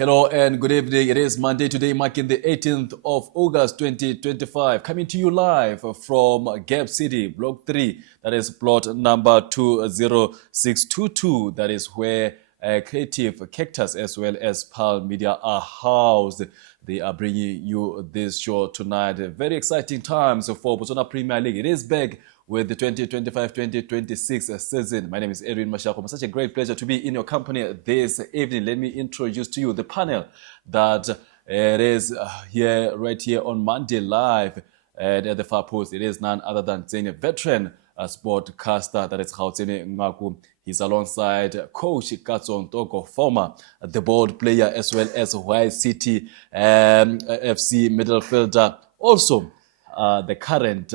Hello and good evening. It is Monday today, marking the 18th of August 2025. Coming to you live from Gap City, Block 3. That is plot number 20622. That is where Creative, Cactus, as well as Pal Media are housed. They are bringing you this show tonight. Very exciting times for Botswana Premier League. It is back with the 2025-2026 season. My name is Edwin Mashako. It's such a great pleasure to be in your company this evening. Let me introduce to you the panel that it is right here on Monday live at the Far Post. It is none other than a veteran sportcaster, that is Gautene Ngaku. He's alongside Coach Katson Toko, former the board player, as well as White City FC midfielder. Also, the current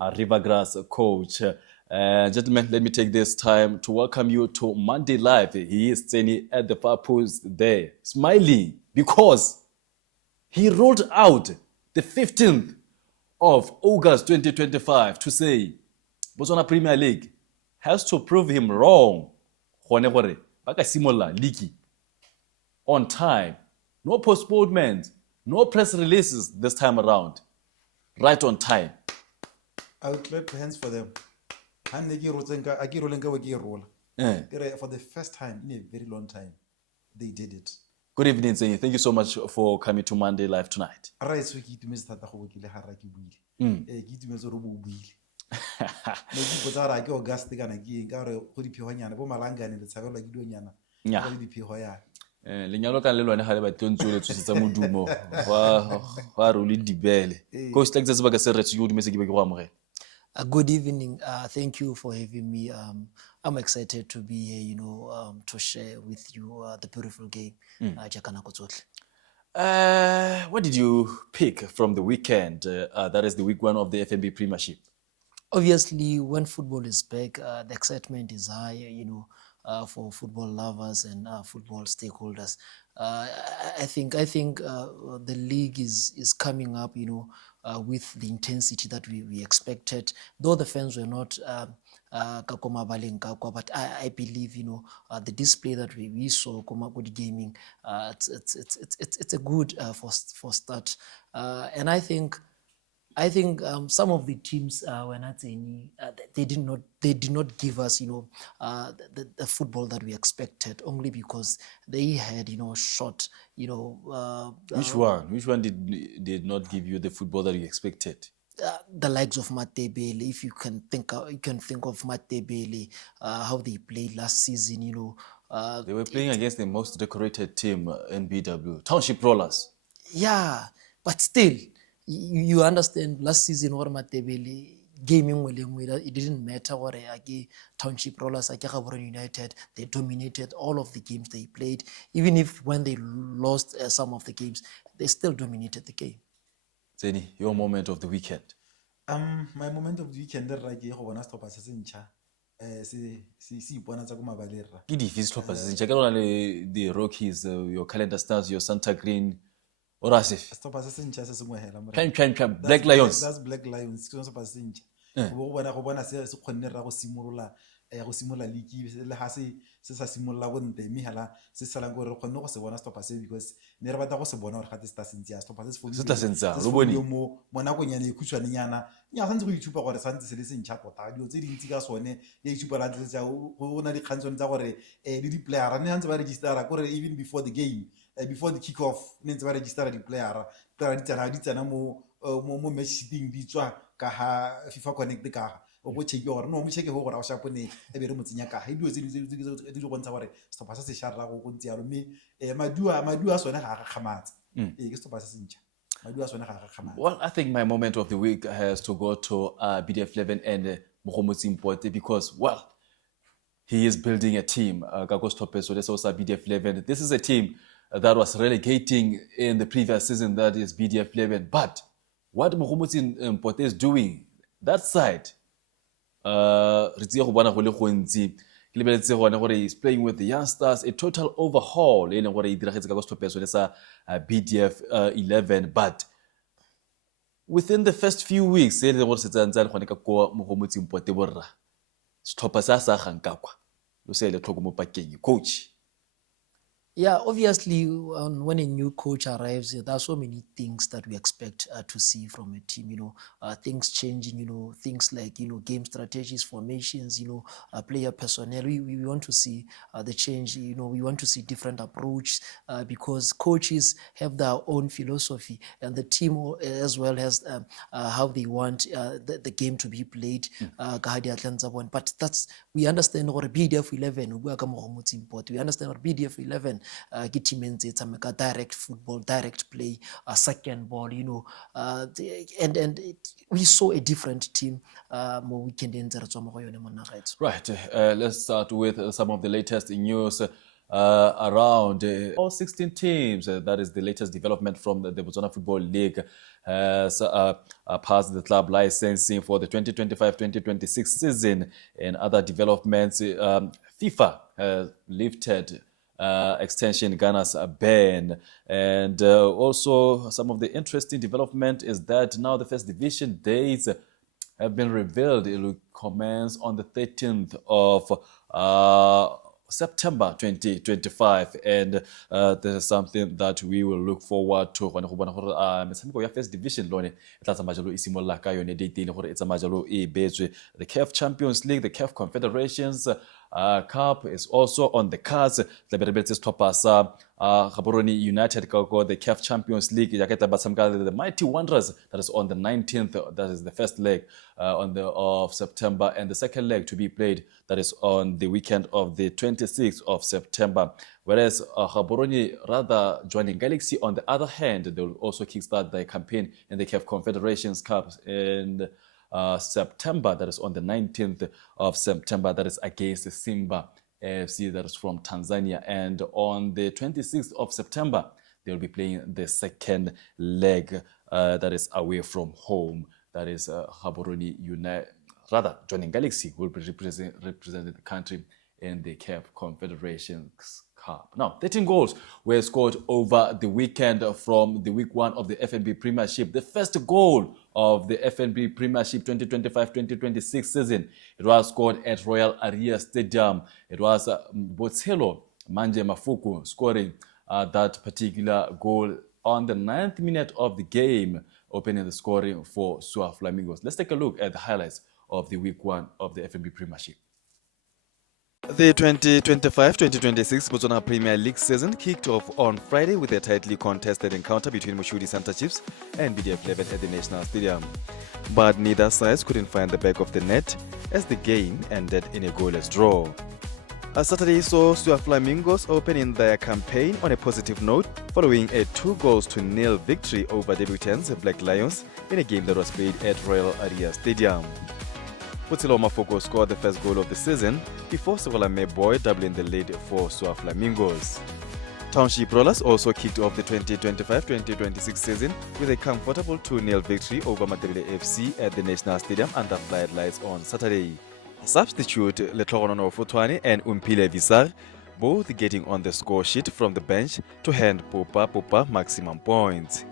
Rivergrass coach. Gentlemen, let me take this time to welcome you to Monday Live. He is standing at the Far Post there, smiling because he rolled out the 15th of August 2025 to say Botswana Premier League has to prove him wrong. League on time. No postponement, no press releases this time around. Right on time. I would clap hands for them. For the first time in a very long time, they did it. Good evening, Zenyi. Thank you so much for coming to Monday Live tonight. Lenyalo ka le lwane ga le ba tontsole tsosetsa modumo wa ruli dibele. Coach Texas ba ka se re tsyo dumetse ke be go amogela. Good evening. Thank you for having me. I'm excited to be here, to share with you the beautiful game. What did you pick from the weekend? That is the week one of the FNB Premiership. Obviously, when football is back, the excitement is high, for football lovers and football stakeholders. I think the league is coming up, with the intensity that we expected. Though the fans were not but I believe the display that we saw good gaming, it's a good for start, and I think some of the teams were not saying they did not give us the football that we expected, only because they had shot Which one did not give you the football that you expected? The likes of Matebele. If you can think of Matebele, how they played last season. They were playing against the most decorated team in BW, Township Rollers. Yeah, but still, you understand. Last season, what Matebele gaming, it didn't matter what Township Rollers, United, they dominated all of the games they played. Even if when they lost some of the games, they still dominated the game. Zeni, your moment of the weekend. My moment of the weekend, the Rockies, your Calendar Stars, your Santa Green, or Asif. Black Lions. That's Black Lions. Go simola league le ha se sa simolla go nte mme hala se sala go re kgonne go se bona stop se because ne re batla go se bona gore ga te sta sentse stop se se tla sentsa lo bone mo mona go nyane khutshwane nyana nya santse go ithupa gore santse se le sentšha tota dio tse dintsi ka sone ya ithupa la tse tsa go na di khantsone tsa gore le di player ne ntse ba registera gore even before the game, before the kickoff ne ntse ba registera di player di tsana mo match sitting di tswa ka ha FIFA Connect ka go check gore no mo check go gore a sha pone e be re motsenya ka ha dio tse di go ntsa gore stop se sharra go ntse yalo mme madua sone ga ga kgamatsa ke stop se sentšha madua sone ga ga kgamatsa. Well, I think my moment of the week has to go to BDF 11 and Mogomotsi Mpote, because well, he is building a team. So that's also BDF 11. This is a team that was relegating in the previous season, that is BDF 11. But what Mogomotsi Mpote is doing, that side, he's playing with the youngsters, a total overhaul in what he did BDF 11. But within the first few weeks, Yeah, obviously, when a new coach arrives, there are so many things that we expect to see from a team. Things changing. Things like game strategies, formations. Player personnel. We want to see the change. We want to see different approach because coaches have their own philosophy, and the team as well has how they want the game to be played. Ka ha di atlang tsa bone. But we understand or BDF 11. We understand or BDF 11 ke team e ntse e tshameka direct football, direct play, second ball, and we saw a different team mo weekend e ntse re tswa mo go yone monna gaetso. Right. Let's start with some of the latest news around all 16 teams. That is the latest development from the Botswana Football League. Has passed the club licensing for the 2025-2026 season. And other developments, FIFA lifted extension Ghana's ban. And also some of the interesting development is that now the first division days have been revealed. It will commence on the 13th of September 2025, and this is something that we will look forward to. Metshameko ya first division lone e tla tsamaya jalo e simolola ka yone date ile gore e tsamaya jalo e beetswe. The CAF Champions League, the CAF Confederations Cup is also on the cards. Gaborone United go the CAF Champions League. The Mighty Wanderers, that is on the 19th. That is the first leg of September, and the second leg to be played, that is on the weekend of the 26th of September. Whereas Gaborone, rather joining Galaxy, on the other hand, they will also kickstart their campaign in the CAF Confederations Cup in September, that is on the 19th of September, that is against Simba AFC, that is from Tanzania. And on the 26th of September, they will be playing the second leg, that is away from home, that is Gaborone United, rather joining Galaxy, will be representing the country in the CAF Confederations Cup. Now, 13 goals were scored over the weekend from the week 1 of the FNB Premiership. The first goal of the FNB Premiership 2025-2026 season, it was scored at Royal Area Stadium. It was Botselo Manje Mafuku scoring that particular goal on the 9th minute of the game, opening the scoring for Sua Flamingos. Let's take a look at the highlights of the week 1 of the FNB Premiership. The 2025-2026 Botswana Premier League season kicked off on Friday with a tightly contested encounter between Moshudi Santa Chiefs and BDF 11 at the National Stadium. But neither side couldn't find the back of the net as the game ended in a goalless draw. Saturday saw Sua Flamingos opening their campaign on a positive note following a 2-0 victory over debutants Black Lions in a game that was played at Royal Area Stadium. Botselo Mafoko scored the first goal of the season before Sevolame Boy doubling the lead for Sua Flamingos. Township Rollers also kicked off the 2025-2026 season with a comfortable 2-0 victory over Matabele FC at the National Stadium under floodlights on Saturday. Substitute Letlogonono Fotwane and Umpile Visar both getting on the score sheet from the bench to hand Popa maximum points.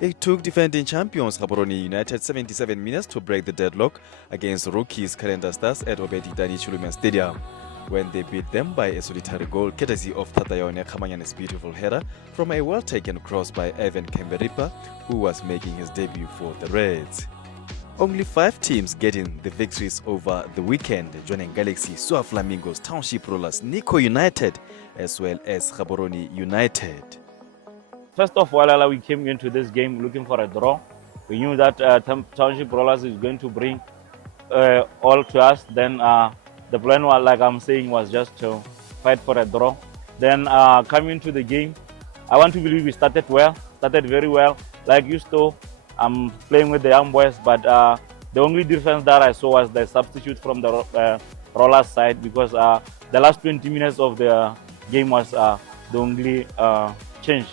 It took defending champions Gaborone United 77 minutes to break the deadlock against rookies Calendar Stars at Obedi Dani Chulumen Stadium, when they beat them by a solitary goal courtesy of Tatayone Kamanyane's beautiful header from a well-taken cross by Evan Kemberipa, who was making his debut for the Reds. Only 5 teams getting the victories over the weekend, joining Galaxy, Sua Flamingos, Township Rollers, Nico United, as well as Gaborone United. First of all, we came into this game looking for a draw. We knew that Township Rollers is going to bring all to us. Then the plan, was, like I'm saying, was just to fight for a draw. Then coming to the game, I want to believe we started very well. Like used to, I'm playing with the young boys, but the only difference that I saw was the substitute from the Rollers side, because the last 20 minutes of the game was the only change.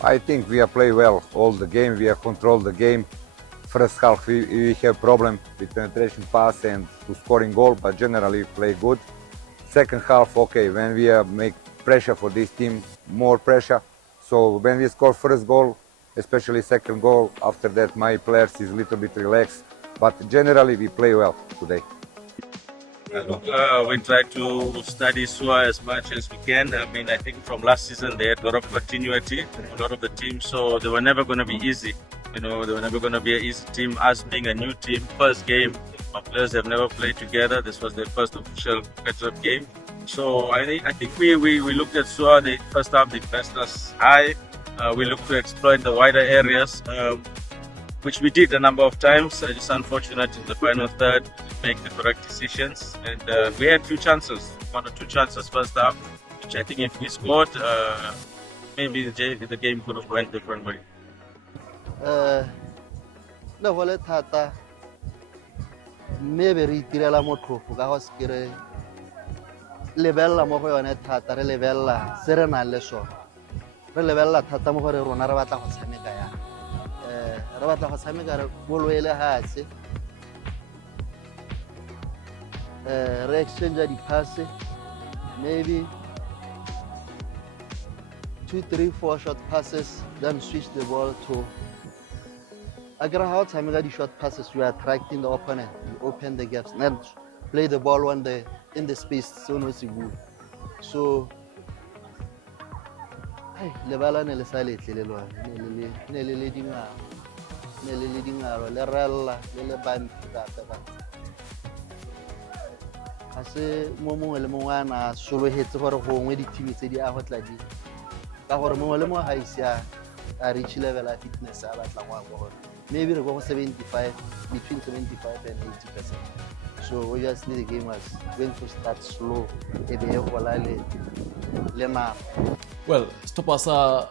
I think we have played well all the game. We have controlled the game. First half we have problem with penetration pass and to scoring goal, but generally play good. Second half, okay, when we make pressure for this team, more pressure. So when we score first goal, especially second goal, after that my players is a little bit relaxed. But generally we play well today. We try to study SWA as much as we can. I mean, I think from last season they had a lot of continuity, a lot of the teams, so they were never going to be easy. You know, they were never going to be an easy team. Us being a new team, first game, our players have never played together. This was their first official competitive game. So I think we looked at SWA. The first half they pressed us high. We looked to exploit the wider areas. Which we did a number of times. Just unfortunate in the final third to make the correct decisions. And we had few chances, 1 or 2 chances first half, which I think if we scored, maybe the game could have went different way. Le vole thata mme be re itirela motlhofo ka go se kere lebelela mo go yone thata re lebelela se re nang le sone re lebelela thata mo gore rona re batla go tshameka yang re batla go tshameka re bolo e le hatse re exchange di-pass maybe 2, 3, 4 short passes then switch the ball to how tshameka di-short passes you are attracting the opponent you open the gaps and then play the ball when they in the space so no se good so lebala ne le sa letle le lwana ne le dingaro le rella le bampi gape ga se mo mongwe le mongwe a na solohetse gore gongwe di-team tse di a go tla di ka gore mongwe le mongwe ga ise a reach level ya fitness a batla go go gore maybe re go 75 between 75 and 80%. So obviously the game was going to start slow e be go la le na well stopper sa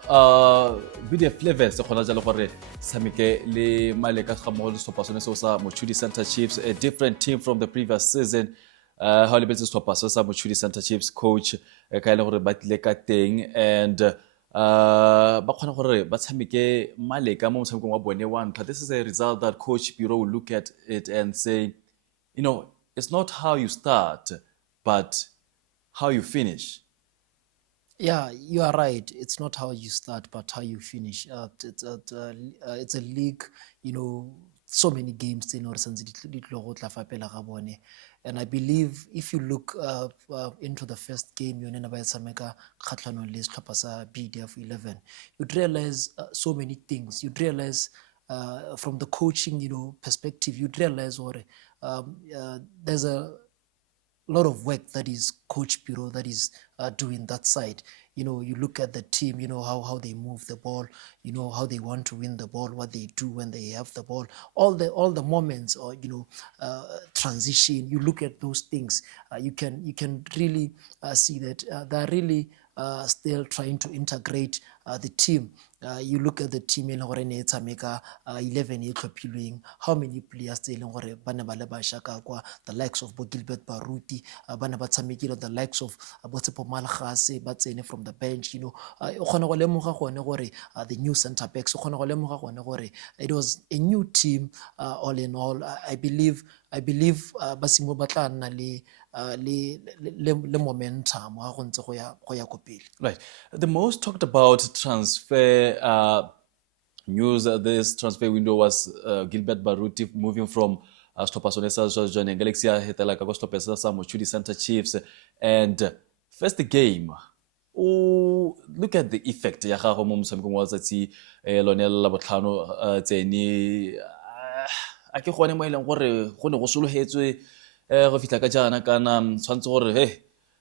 video flavors se khona jalo gore samike le maleka ga mo le stopper sone se sa Mochudi Center Chiefs, a different team from the previous season. How le betse stopper sa Mochudi Center Chiefs coach ka ile gore ba tle ka teng and ba khona gore ba tshamike maleka mo motshamekong wa bone one. This is a result that coach Bureau will look at it and say, you know, it's not how you start but how you finish. Yeah, you are right. It's not how you start, but how you finish. It's a league, you know, so many games in and I believe if you look into the first game, you know, BDF 11, you'd realize so many things. You'd realize from the coaching, you know, perspective, you'd realize there's a lot of work that is Coach Bureau that is doing that side. You know, you look at the team, you know, how they move the ball, you know, how they want to win the ball, what they do when they have the ball, all the moments or, you know, transition, you look at those things, you can really see that they're really still trying to integrate the team. You look at the team in gore ne tshameka 11 e tlhophilweng, how many players tse leng gore bana ba le ba shaka kwa the likes of Gilbert Baruti, bana ba tshamekile the likes of Botsepo Malgase ba tsene from the bench, you know, o kgona go lemoga gone gore the new center backs o kgona go lemoga gone gore it was a new team. All in all, I believe ba simo ba tla nna le momentum ga go ntse go ya go pele. Right. The most talked about transfer news this transfer window was Gilbert Baruti moving from Stopper Sonesa joining Galaxy Hetela ka Stopper sa Mochudi Center Chiefs, and first game. Oh, look at the effect ya gago mo motshamekong wa tsatsi Lonel la botlhano tseni a ke gone mo ileng gore go ne go solohetswe go fitla ka jana kana tshwantse gore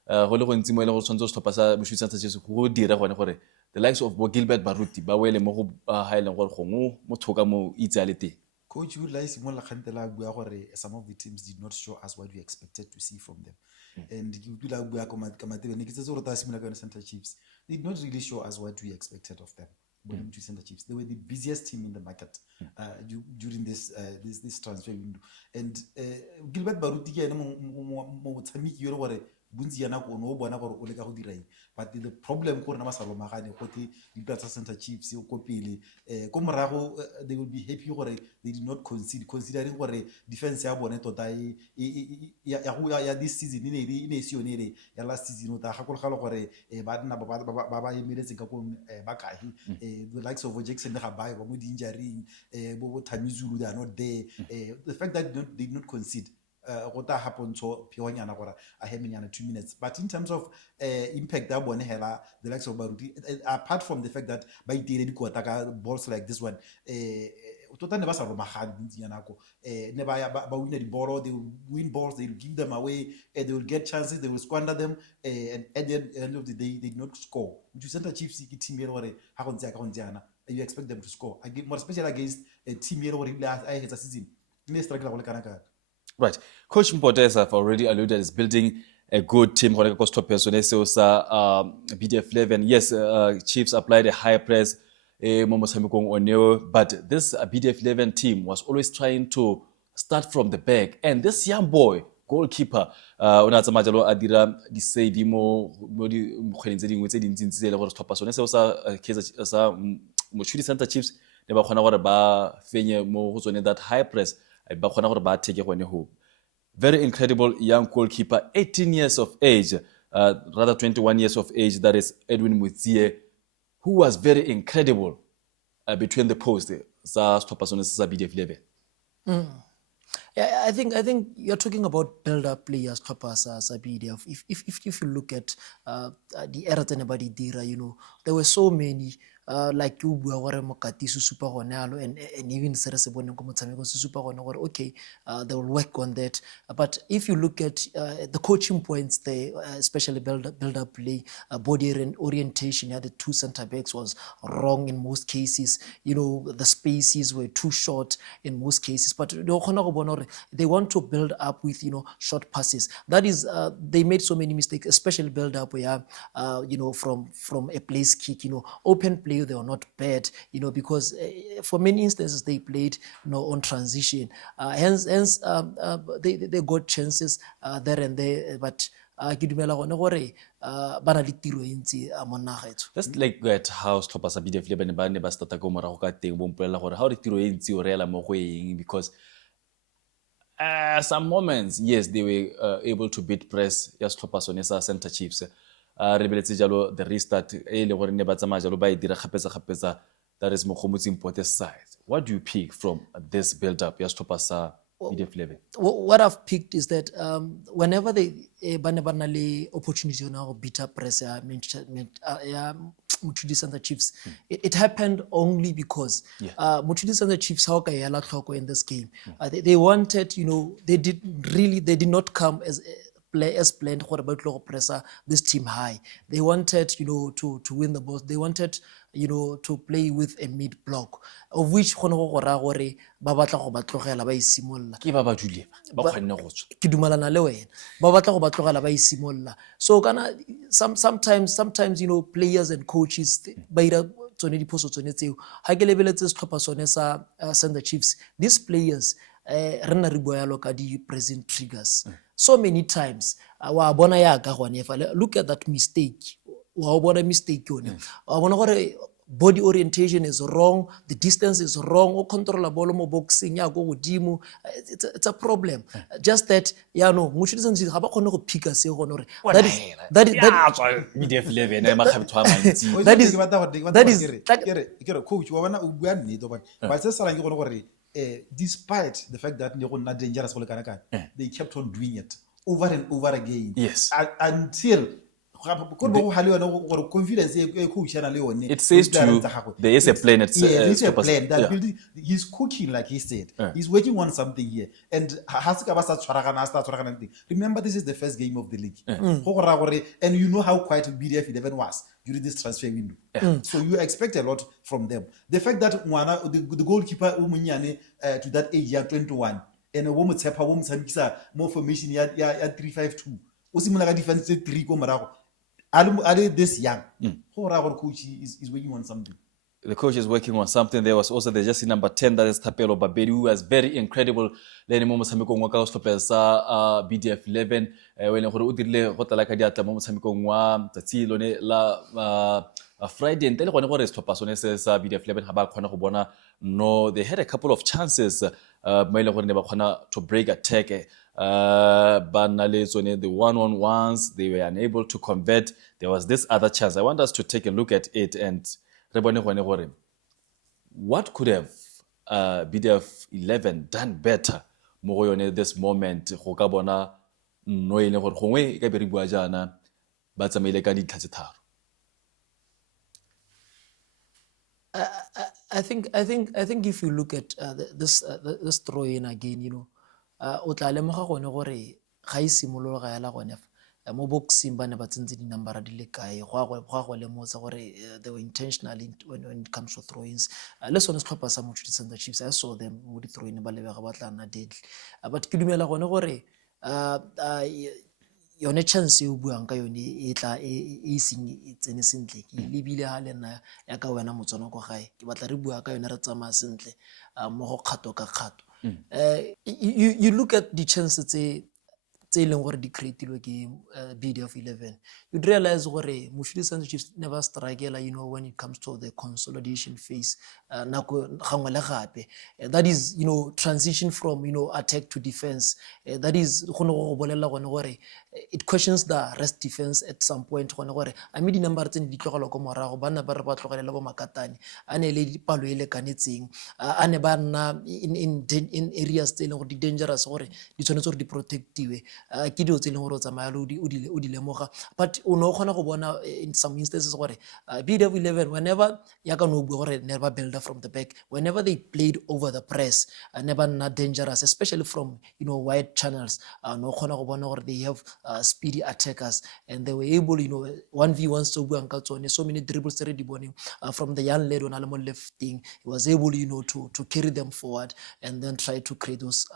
go le go ntsi mo ile go tshwantse stopper sa Mochudi Center Chiefs go dira gone gore the likes of Gilbert Baruti ba wele mo go highland gore gongwe motho ka mo itse a le teng. Coach Ula is mo la khantela bua gore some of the teams did not show us what we expected to see from them. And you la bua ka matebe ne ke tsetse gore ta simula ka Center Chiefs, they did not really show us what we expected of them. To Center Chiefs, they were the busiest team in the market during this transfer window. And Gilbert Baruti ke ene mo tshamiki yo gore bontsi yana go no bona gore o le ka go dira eng, but the problem gore na ba sa lomagane gote di Center Chiefs go pele ko morago they will be happy gore they did not considering gore defense ya bone tota ya this season ne se yone ya last season o ta gakologa gore ba nna ba emeletse ka go ba kae the likes of Jackson le ga ba mo di injury bo Tamizulu they are not there. The fact that they did not concede go ta hapontsho phewanyana gore a hemenyana 2 minutes, but in terms of impact ya bone hela the likes of Baruti, apart from the fact that ba itire dikota ka balls like this one, tota ne ba sa romagane bontsi ya nako, ne ba win the ball, they will win balls, they will give them away, they will get chances, they will squander them, and at the end of the day they did not score. You Center Chiefs ke team e gore ha go ntse ka go ntse you expect them to score again, more especially against a team e gore I hate a season ne struggle go le kana kana. Right. Coach Mpotes have already alluded is building a good team. BDF 11. Yes, Chiefs applied a high press, but this BDF 11 team was always trying to start from the back. And this young boy, goalkeeper, adira di save mo di mokgweng tse dingwe tse dintsi tse le gore stoppa sone seo sa Mochudi Center Chiefs ne ba khona gore ba fenye mo go tsone that high press. Very incredible young goalkeeper, 18 years of age, rather 21 years of age, that is Edwin Mutie, who was very incredible between the posts. BDF 11. Yeah, I think you're talking about build-up players, BDF. If you look at the era tsenebadi dira, there were so many. Like you were Mokati super honalo and even Seresebon super honor, okay, they will work on that. But if you look at the coaching points there, especially build up play, body orientation, the two center backs was wrong in most cases. The spaces were too short in most cases. But they want to build up with short passes. That is, they made so many mistakes, especially build up where from a place kick, open play. They were not bad, because for many instances they played, on transition. Hence, they got chances there and there, but that's like at how Stopasa BDF 11 ba ne ba starta go morago ka teng bo mpolela gore how re tiro e ntsi o reela mo go eng, because some moments, yes, they were able to beat press ya Stopasa ne sa Center Chiefs. The restart that is Mokhomutsi Mpote's side. What do you pick from this build-up? What I've picked is that whenever they opportunity to beat up press Mochudi Center Chiefs, it happened only because Mochudi Center Chiefs in this game. They wanted, they did not come as planned for pressure this team high. They wanted, to win the ball. They wanted, to play with a mid block, of which so sometimes players and coaches Center Chiefs, these players present triggers. So many times, look at that mistake. Body orientation is wrong, the distance is wrong, control the ball boxing, it's a problem. Just that, despite the fact that they're dangerous, they kept on doing it over and over again. Yes. Until confidence. It says to you, there is a plan. It's a plan. That he's cooking, like he said. He's working on something here. And remember, this is the first game of the league. And you know how quiet BDF 11 was during this transfer window. So you expect a lot from them. The fact that the goalkeeper to that age, 21, and a woman more formation 3-5-2. Defense 3 are they this young? Coach is working on something. The coach is working on something. There was also the jersey number 10, that is Tapelo Babedi, who was very incredible. BDF 11. Friday and BDF 11 no, they had a couple of chances to break attack. The 1-on-1s, they were unable to convert. There was this other chance. I want us to take a look at it and what could have BDF 11 done better? mo go yone this moment go ka bona no e leng gore gongwe e ka be re bua jaana ba tsamaile ka ditlha tse tharo. I think if you look at this throw in again, you know, o tla lemoga gone gore ga e simolola ga yala gone mo boxing ba ne ba tsentse di-number di le kae go a go lemotsa gore they were intentional when it comes to throw-ins. Le sone setlhopha sa Mochudi Center Chiefs, I saw them mo di-throw-in ba lebega ba tla nna deadly, but ke dumela gone gore yone chance e o buang ka yone e tla e seng e tsene sentle ke lebile ha le nna ya ka wena motswana go gae ke batla re bua ka yone re tsamaya sentle mo go kgato ka kgato. You look at the chances tse leng gore di creatilwe ke BDF 11, you'd realize gore Mochudi Center Chiefs never struggle, you know, when it comes to the consolidation phase nako gangwe le gape. That is, you know, transition from, you know, attack to defense. That is go go bolela gone gore it questions the rest defense at some point gone gore a me di number tse di tlogela go morago bana ba re ba tlogelela bo makatane a ne le dipalo e le kanetseng a ne ba nna in areas tse leng gore di dangerous gore di tshwanetse gore di protectiwe ke dio tse leng gore o tsamaya le o di lemoga, but o no kgona go bona in some instances gore BDF 11 whenever ya ka no bua gore never builder from the back, whenever they played over the press never not dangerous, especially from, you know, wide channels. No kgona go bona gore they have speedy attackers and they were able, you know, 1v1 so buang ka tsone, so many dribbles tse re di boneng from the young lad on a mo lefting, he was able, you know, to carry them forward and then try to create those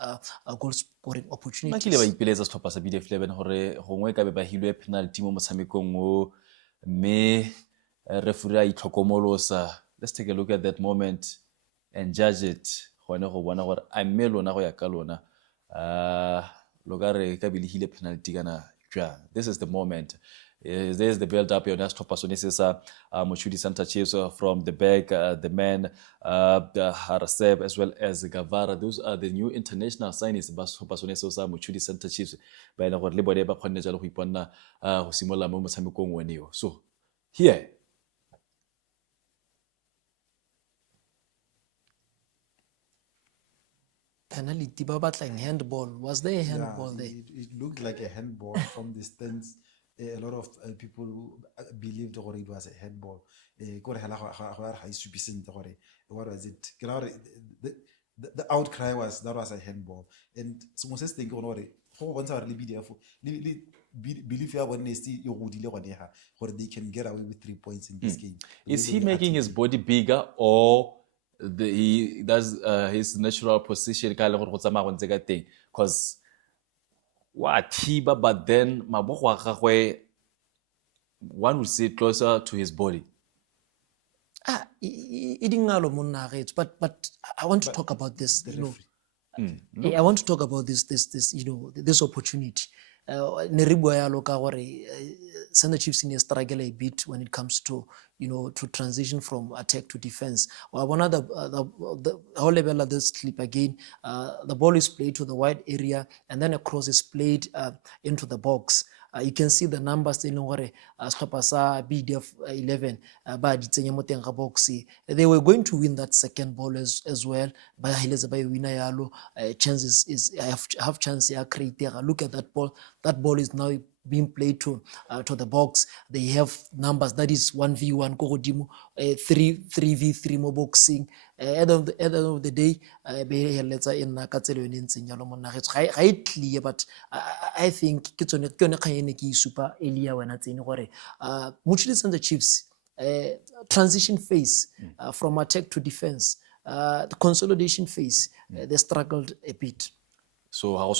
goal scoring opportunities. Makile ba ipeletsa setlhopha sa BDF 11 gore gongwe ka be ba hilwe penalty mo motshamekong o mme referee a itlhokomolosa. Let's take a look at that moment and judge it gone go bona gore a mme lona go ya ka lona lo ka re ka be le hile penalty kana jwa. This is the moment. There's the build up. Your stopper Sonisa Mochudi Center Chiefs from the back, the man Haraseb as well as Gavara. Those are the new international signings. Stopper Sonisa Mochudi Center Chiefs. By the way, lebode ba khone jalo go iponna go simola mo motshamekong weneo. So here penalty ba batlang handball. Was there a handball there? It looked like a handball from the stands. A lot of people believed that it was a handball. What was it? The outcry was that was a handball. And someone says, think on it. Believe they can get away with 3 points in this game. Is he making his body bigger or he does his natural position because but then one would sit closer to his body. But I want to talk about this, you know. I want to talk about this you know, this opportunity. Center Chiefs in struggle a bit when it comes to, you know, to transition from attack to defense. One of the whole level of this clip again, the ball is played to the wide area and then a cross is played into the box. You can see the numbers in stoppers BDF 11 box. They were going to win that second ball as well. But chances is have chance here create. Look at that ball. That ball is now being played to the box. They have numbers that is 1v1 kogodimo 3v3 mo boxing. At the end of the day clear, but I think super earlier when Mochudi Center Chiefs transition phase from attack to defense, the consolidation phase, they struggled a bit. So how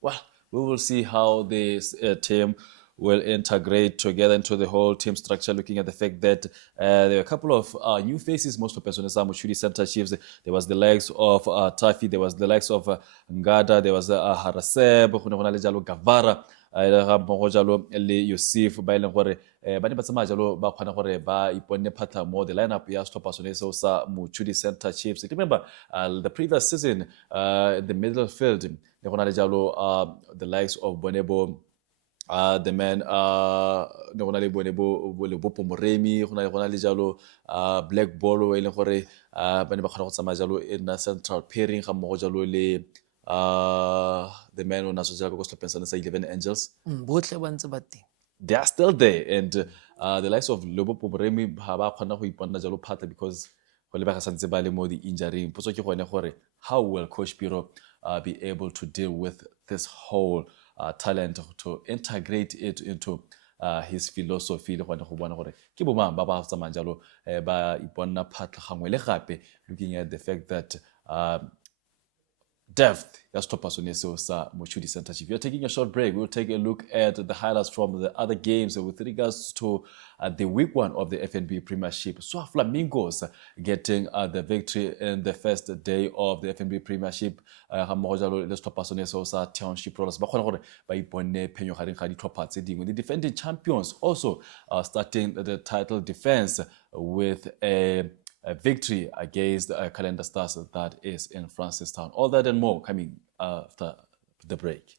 well, we will see how this team will integrate together into the whole team structure, looking at the fact that there are a couple of new faces. Most of the persons are Mochudi Center Chiefs. There was the likes of Tafi, there was the likes of Ngada, there was Haraseb, Gavara, le Yosef, ba ileng gore ba ne ba tsamaya jalo ba kgona gore ba iponne phata mo the lineup ya stopper sone so sa Mochudi Center Chiefs. Remember the previous season in the middle field le gona le jalo the likes of Bonebo The man ne gona le bone bo Pomoremi gona le jalo Black Ball e leng gore ba ne ba kgona go tsamaya jalo in central pairing ga mmogo jalo le the man o naso jalo go setlhopheng sa 11 Angels. Botlhe ba ntse ba teng. They are still there, and the likes of Lobo Pomoremi ha ba kgona go iponna jalo phata because go lebega santse ba le mo di injury. Potso ke gone gore how will Coach Biro be able to deal with this whole talent to integrate it into his philosophy le gone go bona gore ke bo mang ba ba tsamayang jalo ba iponna phatla gangwe le gape, looking at the fact that depth ya setlhopha sone seo sa Mochudi Center Chief. You're taking a short break. We'll take a look at the highlights from the other games with regards to the week 1 of the FNB Premiership. So Flamingos getting the victory in the first day of the FNB Premiership. Ga mmogo jalo le setlhopha sone seo sa Township Rollers ba kgona gore ba ipone phenyo gareng ga ditlhopha tse dingwe. The defending champions also starting the title defense with a victory against Calendar Stars that is in Francistown. All that and more coming after the break.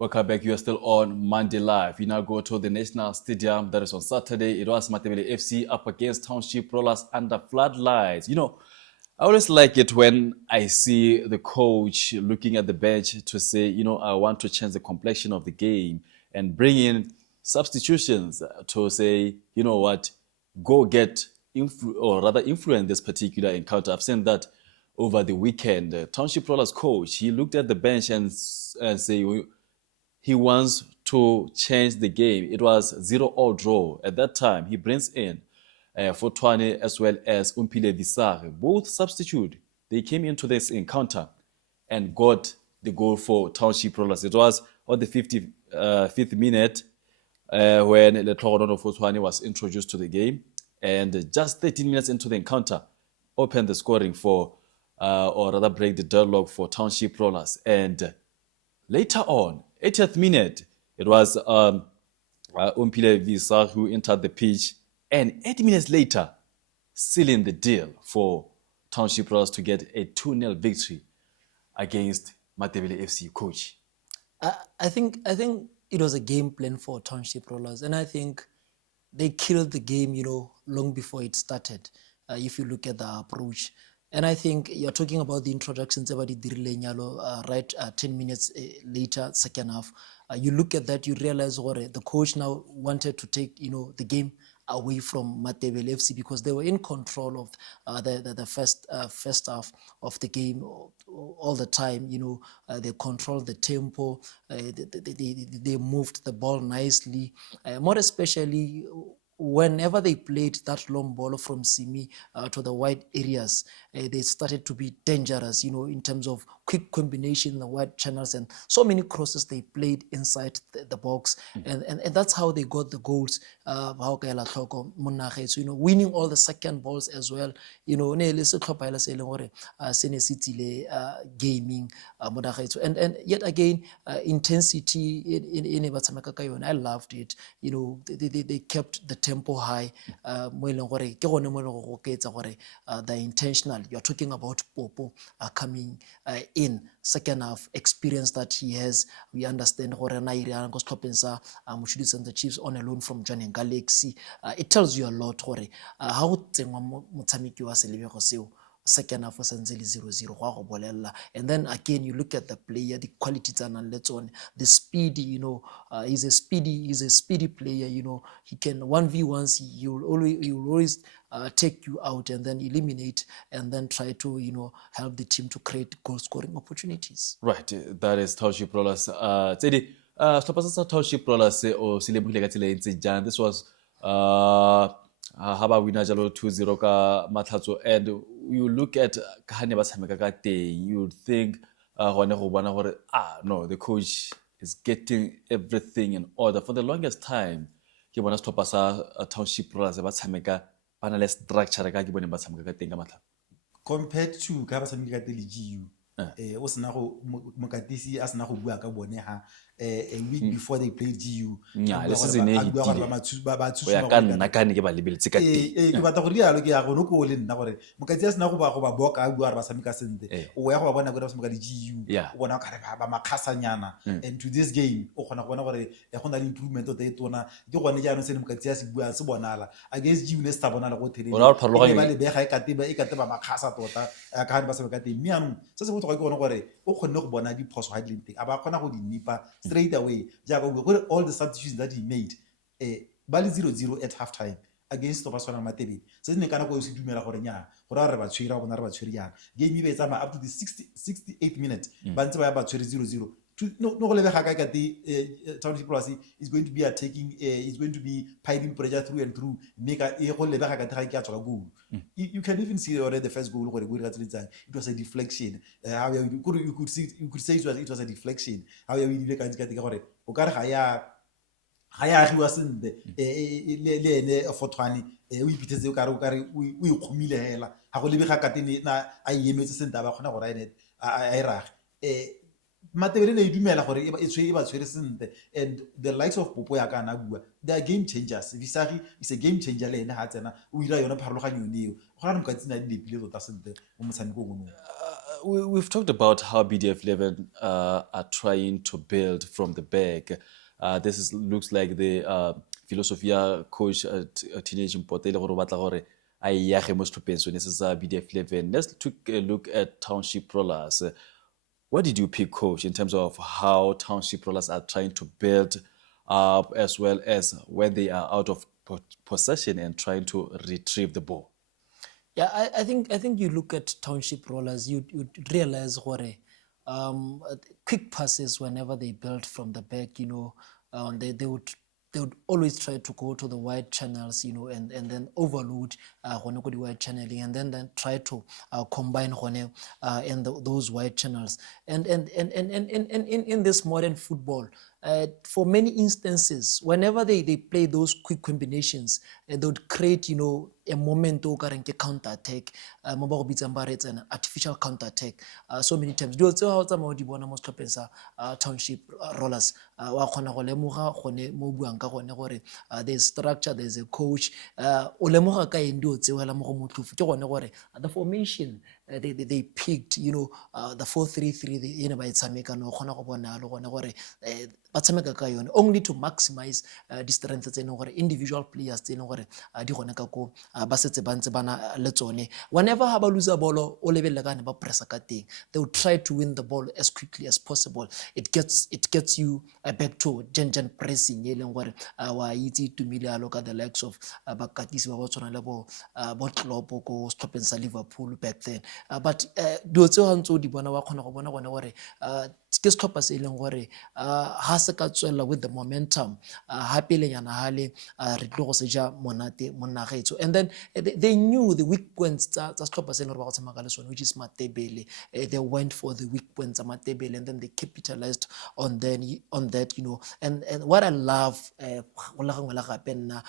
Welcome back. You are still on Monday Live. We now go to the National Stadium. That is on Saturday. It was Matabele FC up against Township Rollers under floodlights. You know, I always like it when I see the coach looking at the bench to say, you know, I want to change the complexion of the game and bring in substitutions to say, you know what, go get or rather influence this particular encounter. I've seen that over the weekend. Township Rollers coach, he looked at the bench and say, he wants to change the game. It was 0-0 draw. At that time, he brings in Fotwane as well as Umpile Visare. Both substitute. They came into this encounter and got the goal for Township Rollers. It was on the 55th minute when Letlhogonono Fotwane was introduced to the game. And just 13 minutes into the encounter, opened the scoring for, or rather break the deadlock for Township Rollers. And later on, 80th minute, it was Umpile Visa who entered the pitch, and 80 minutes later, sealing the deal for Township Rollers to get a 2-0 victory against Matabele FC. Coach, I think it was a game plan for Township Rollers, and I think they killed the game, you know, long before it started. If you look at the approach. And I think you're talking about the introductions about the right 10 minutes later, second half. You look at that, you realize what the coach now wanted to take, you know, the game away from Matabele FC because they were in control of the first half of the game all the time. You know, they controlled the tempo, they moved the ball nicely, more especially whenever they played that long ball from Simi to the wide areas, they started to be dangerous, you know, in terms of quick combination in the wide channels and so many crosses they played inside the box. And that's how they got the goals. So, you know, winning all the second balls as well. You know, gaming. And yet again, intensity in I loved it. You know, they kept the tempo high. The intentional, you're talking about Popo coming in second half experience that he has. We understand gore na iri go stopping sa Moshudi and the Chiefs on a loan from Johnny Galaxy. It tells you a lot gore how tsengwa motshameki wa selebego seo second half was 0-0 and then again you look at the player, the qualities and the speed, he's a speedy player, he can 1v1s, he will always take you out and then eliminate and then try to help the team to create goal scoring opportunities. Right, that is Township Rollers. Tsedi stopasa Township Rollers o silebogile ka tsela e ntse jang. This was ha ba wina jalo 2-0 ka Matlhatso, and you look at ka ha ne ba tshameka ka teng, you would think gone go bona gore no, the coach is getting everything in order. For the longest time ke bona stopasa Township Rollers ba tshameka ba na le structure ka ke bone ba tshameka ka teng ka Matlhatso compared to ka ba tshameka ka teng le GU. O sena go mokatisi a sena go bua ka bone ha a week before they played GU. Yeah, le season e hitile go ya ka nna ka ne ke ba lebeletse ka teng. Ke batla go rialo ke ya go no ko le nna gore mokatisi a sena go ba boka a bua re ba tshameka sente o ya go ba bona go ba tshameka di GU o bona ka re ba makhasanyana, and to this game o khona go bona gore go na le improvement o te tona ke gone ja no se mokatisi a se bua se bonala against GU ne se bonala go thelele ba le bega e ka ba makhasa tota ka ha ba tshameka teng mme anong se se botlhokwa ke gone gore o kgonne go bona di phoso ha di leng teng a ba kgona go di nipa straight away jaaka all the substitutions that he made ba le 0-0 at half time against ba swana Matebele se ne kana go se dumela gore nya gore re ba tshwira bona re ba tshwiri yana game e be tsama up to the 68th minute ba ntse ba ya ba tshwiri 0-0 no go lebega ka the Township Plus is going to be attacking, is going to be piling pressure through and through. Make a go lebega ka tega ke a goal. You can even see already the first goal gore it was a deflection. How you could say it was a deflection. How you ile ka ntse ka gore o ka re ga ya agiwa sente le ene fotwane o ipitetse o kare o ikhumile hela ha go lebega ka tene na a yemetse sente ba khona gore ene a irage Matebele ne dumela gore e ba tshwere sente, and the likes of Popo ya kana bua they are game changers. Visagi is a game changer le ene ha tsena o ira yona pharologanyo neo go rana mokatsina di dipile tota sente mo motshameko go no. We've talked about how BDF 11 are trying to build from the back. This looks like the philosophy coach at Teenage Mpotele gore batla gore a yage mo stopeng. This is BDF 11. Let's take a look at Township Rollers. What did you pick, coach, in terms of how Township Rollers are trying to build up, as well as when they are out of possession and trying to retrieve the ball? Yeah, I think you look at Township Rollers, you realize what quick passes whenever they build from the back, they would always try to go to the wide channels, and then overload the wide channeling, and then try to combine in those wide channels. And in this modern football, for many instances, whenever they play those quick combinations, they would create, a moment to counter attack, an artificial counter attack. So many times, Township Rollers, there's structure, there's a coach. The formation they picked, the 4-3-3, only to maximize the strengths individual players whenever ha ba lose a ball o lebella ka ne ba pressa ka teng, they will try to win the ball as quickly as possible. It gets you back to gen pressing e leng gore wa itse tumile a loka the likes of bakatisi ba tsona le bo Klopp go stopping sa Liverpool back then, but do tse hantso di bona wa khona go bona gore ke stopper se leng gore ha se ka tswela with the momentum happy lenyana hale re tlo go seja monate monna gaetso. And then they knew the weak points tsa stopper se leng gore ba go tsamaka le sone, which is Matebele. They went for the weak points of Matebele, and then they capitalized on that, and what I love go la gangwe la gape nna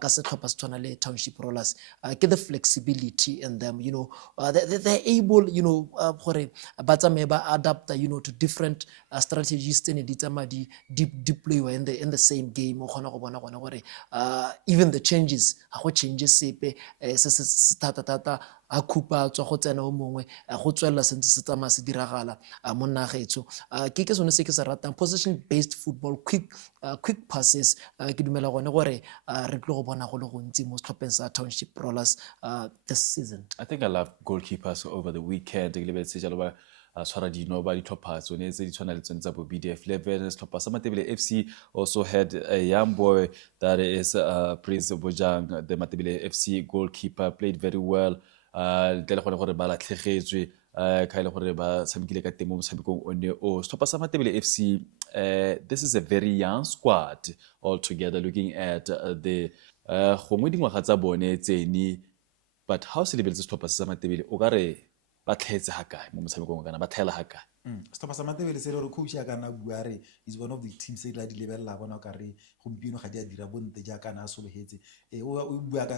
ka se tlhopha se tshwana le Township Rollers ke the flexibility in them, they're able, gore ba tsamaye ba adapt, to different strategies tse ne di tsamaya di deploy in the same game. O khona go bona gore even the changes ha go changes sepe se thata a khupa tswa go tsena o mongwe go tswelela sentse se tsamaya se diragala mo nagetsho ke sone se ke se ratang possession based football quick passes ke dumela gone gore re tlo go bona go le gontsi mo setlhopheng sa Township Rollers this season. I think I love goalkeepers over the weekend. Ke lebetse jalo ba tshwara dino ba ditlhopha tsone tse di tshwana le tsone tsa bo BDF 11 setlhopha sa Matebele FC also had a young boy that is Prince Bojang. The Matebele FC goalkeeper played very well. Le le gone gore ba latlhegetswe ka ile gore ba tshamekile ka teng mo motshamekong o ne o setlhopha sa Matebele FC. This is a very young squad altogether, looking at the gongwe dingwaga tsa bone tseni, but how se lebeletse setlhopha sa Matebele o ka re ba tlhetse ha kae mo motshamekong kana ba tlhaela ha kae? Setlhopha sa Matebele se le gore coach ya kana bua re is one of the teams se la di lebella bona o ka re gompieno ga di a dira bonte ja kana a sologetse o bua ka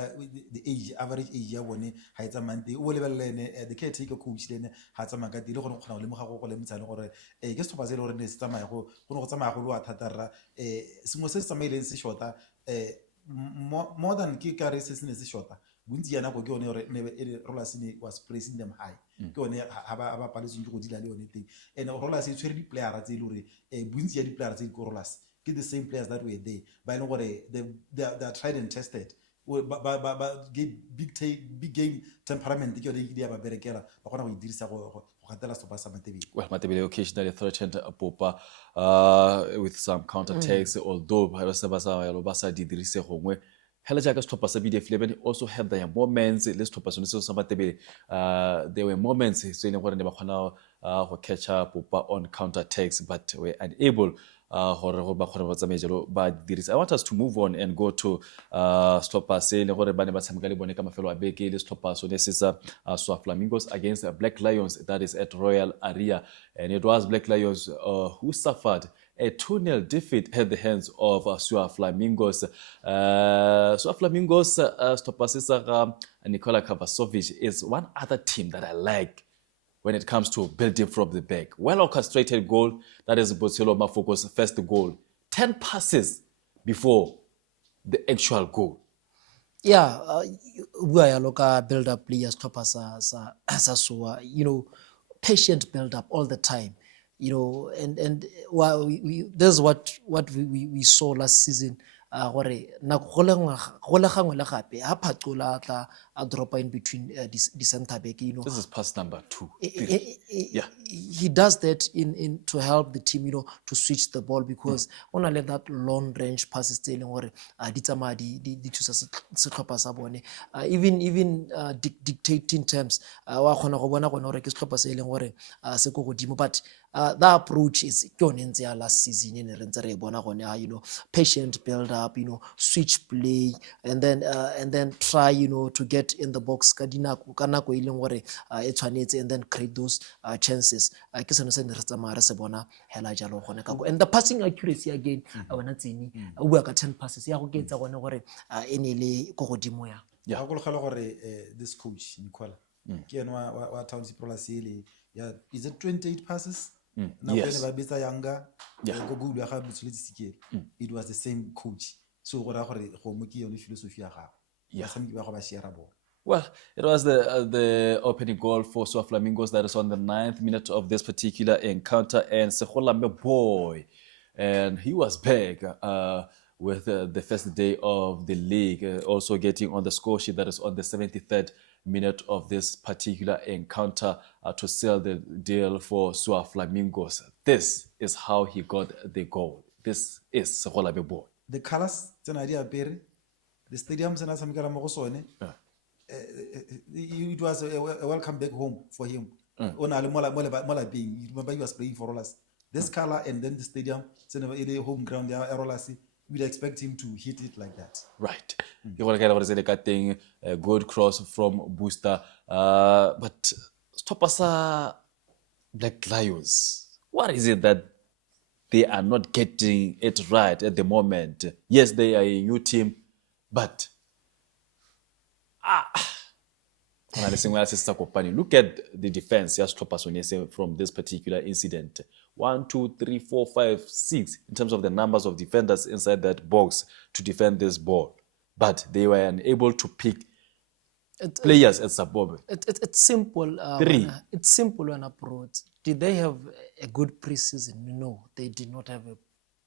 the age average age ya bone ha etsa mante o lebellene the caretaker coach lene ha tsa maka di le gore go kgona go lemoga go lemtsane gore ke setlhopha se le gore ne se tsamaya go tsamaya go lwa thatara sengwe se se tsamaileng se shota more than ke ka re se se ne se shota bontsi ya nako ke yone gore Rollers was pressing them high ke yone ha ba paletseng go dila le yone teng and Rollers e tshwere di-player tse e le gore bontsi ya di-player tse di ko Rollers ke the same players that were there ba e leng gore they are tried and tested big game temperament ke yone ke di ya ba berekela ba kgona go e dirisa go gatela setlhopha sa Matebele. Well, Matebele occasionally threatened Popa with some counterattacks, although ba sa di dirise gongwe hela jaaka setlhopha sa BDF 11 also had their moments le setlhopha sone se sa Matebele. There were moments so e leng gore ne ba kgona go catch up Popa on counterattacks, but were unable gore ba kgone ba tsamaye jalo ba dirisa. I want us to move on and go to setlhopha se le gore ba ne ba tshameka le bone ka mafelo a beke le setlhopha sone se sa Swa Flamingos against Black Lions, that is at Royal Area, and it was Black Lions who suffered a 2-0 defeat at the hands of Swa Flamingos. Swa Flamingos setlhopha se sa Nikola Kavasovic is one other team that I like when it comes to building from the back. Well orchestrated goal, that is Botshelo Mafoko's first goal. 10 passes before the actual goal. Yeah, bua yalo ka build up players setlhopha sa Swa, patient build up all the time. And while this is what we saw last season. Gore nako go le gangwe le gape ha Phacola tla a dropa in between the center back, This is pass number 2. Yeah, he does that in to help the team, to switch the ball, because on a that long range passes tse leng gore di tsamaya di thusa setlhopha sa bone, even dictating terms wa kgona go bona gone gore ke setlhopha se e leng gore se go godimo, but the approach is ke yone ntse ya last season ne re ntse re bona gone patient build up, switch play, and then try to get in the box ka nako e leng gore e tshwanetse, and then create those chances. Ke seno se ne re tsamaya re se bona hela jalo gone ka and the passing accuracy again wena tseni o bua ka 10 passes ya go ke etsa gone gore e ne le go godimo ya ga go logela gore this coach Nicola ke ene wa Township Rollers ile is it 28 passes? Yes. Go go ya ga Butsuletsi Sikele. It was the same coach. So go ra gore go mo ke yone philosophy ya gago. Basamiki ba go ba share bona. Well, it was the opening goal for Swa Flamingos that is on the 9th minute of this particular encounter, and Sekholambe boy, and he was back with the first day of the league, also getting on the score sheet that is on the 73rd minute of this particular encounter to seal the deal for Swa Flamingos. This is how he got the goal. This is Sekholambe boy. The colors tsena di apere, the stadium tsena tshamekela mo go sone. It was a welcome back home for him. Remember he was playing for Rollers. This color and then the stadium, home ground, Rollers, we'd expect him to hit it like that. Right. A good cross from Booster. But stop us, Black Lions. What is it that they are not getting it right at the moment? Yes, they are a new team, but look at the defense. Just stop us from this particular incident. 1, 2, 3, 4, 5, 6 in terms of the numbers of defenders inside that box to defend this ball, but they were unable to pick players at Zabobe? It's simple. Three. It's simple when abroad. Did they have a good preseason? No, they did not have a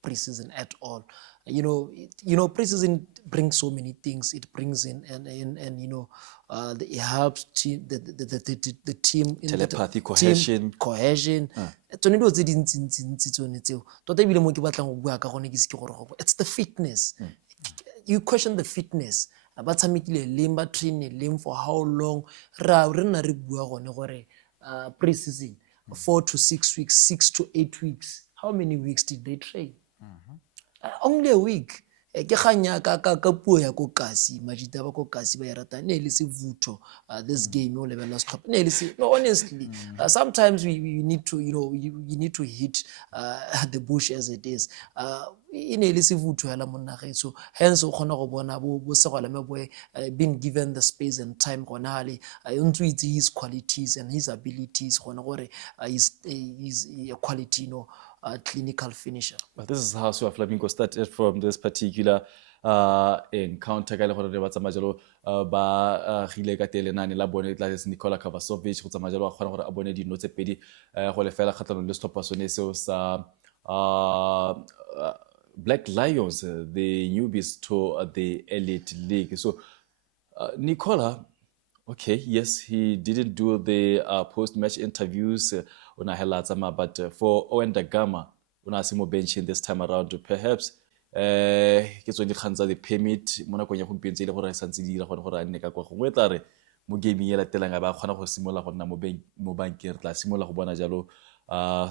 preseason at all. Preseason brings so many things. It brings in and it helps the team in Telepathy, team cohesion. Tsone dilo tse dintsi tsone tseo. Tota ebile mo ke batlang go bua ka gone ke se ke gore it's the fitness. You question the fitness. Ba tshamekile leng ba train leng for how long? Re nna re bua gone gore preseason 4 to 6 weeks, 6 to 8 weeks. How many weeks did they train? Only a week. Ke ganya ka puo ya ko kasi majita ba ko kasi ba rata ne le se vutho this game o lebella stop ne le se no honestly sometimes we need to you need to hit the bush as it is ne le se vutho ya la monna ge so hence o khona go bona bo segwala me boy being given the space and time gona hale ntse itse his qualities and his abilities gona gore is a quality clinical finisher. But this is how Sua Flamingo started from this particular encounter ka le gore ba tsamaya jalo ba gile ka tele nane la bone tla se Nikola Kavasovic go tsamaya jalo a kgona gore a bone dino tse pedi go le fela kgatlhanong le stoppa sone seo sa Black Lions, the newbies to the Elite League. So Nikola, okay, yes, he didn't do the post-match interviews on Ahelatzama, but for Owen Dagama, on Asimo benching this time around, perhaps ke tsone dikgang tsa the permit mo nakong ya gompieno ile gore santse di dira gore a nne ka kwa gongwe tla re mo gaming ya latelang ba kgona go simola go nna mo bankeng tla simola go bona jalo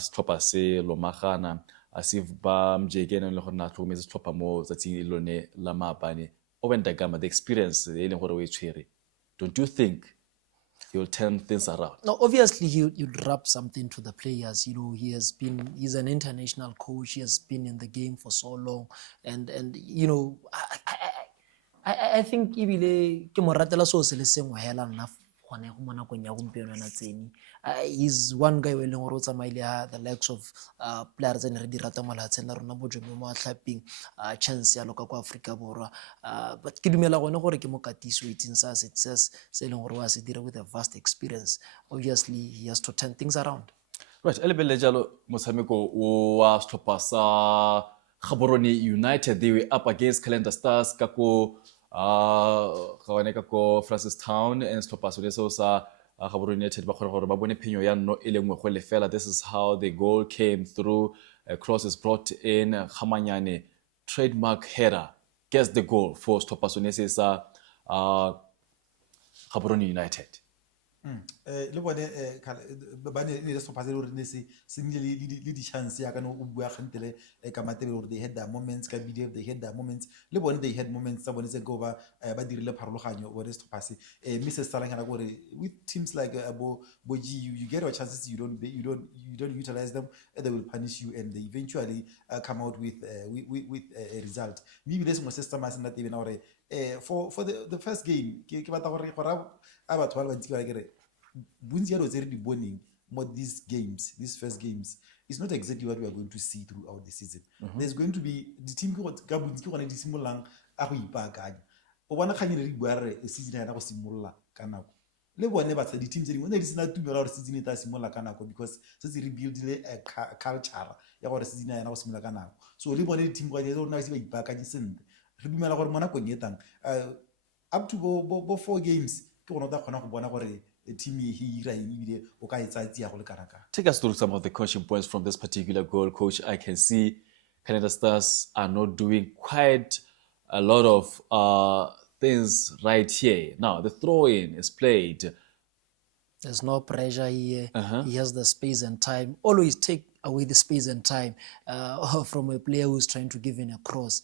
stopper se lomagana as if ba mjekene le gore na tlhometse stopper mo tsatsing lone la maapane. Owen Dagama, the experience e leng gore o e tshwere, don't you think he'll turn things around? Now, obviously, you'd rub something to the players. He's an international coach. He has been in the game for so long, and I think ibile ke mo ratela so se le sengwe hela nna gone go mona go nya gompieno na tseni. He's one guy we leng gore o tsamaile the likes of players and re di rata molatsheng la rona bo Jomo mo tlhaping chance ya loka kwa Africa borwa but ke dumela gone gore ke mo katiso itseng sa success se leng gore wa se dira with a vast experience. Obviously he has to turn things around. Right, elebele jalo motshameko wa stopper sa Gaborone United, they were up against Calendar Stars kako Francistown and stopper so sa Gaborone United ba khore gore ba bone phenyo ya nno ile ngwe go le fela. This is how the goal came through. Cross is brought in. Khamanyane trademark header gets the goal for stopper sa Gaborone United. Le bone ba ne stopper le re se nnile le di chance ya kana o bua gantele ka matebe gore they had their moments ka video, they had their moments le bone they had moments tsa bone tse go ba dirile pharologanyo gore stoppers Mrs. Salangana gore with teams like Boji you get your chances, you don't utilize them, they will punish you and they eventually come out with a result. Maybe this was system as not even already for the first game ke batla gore batho ba bantsi ba kere bontsi ya tse re di boneng mo these first games is not exactly what we are going to see throughout the season. There's going to be the team ka bontsi ke gone di simolang a go ipaakanya o bona kganye re bua re season ya go simolla ka nako le bone ba tsa di team tse dingwe di sena tumela gore season e tla simolla ka nako because se se rebuildile a culture ya gore season ya go simolla ka nako. So le bone di team go di rona ba ipaakanye sentle re dumela gore mona kong etang up to bo 4 games ke gona tla khona go bona gore team he ira ebile o ka etsa tsia go le karaka. Take us through some of the coaching points from this particular goal, Coach. I can see Canada Stars are not doing quite a lot of things right here. Now, the throw-in is played. There's no pressure here. He has the space and time. Always take away the space and time from a player who's trying to give in a cross.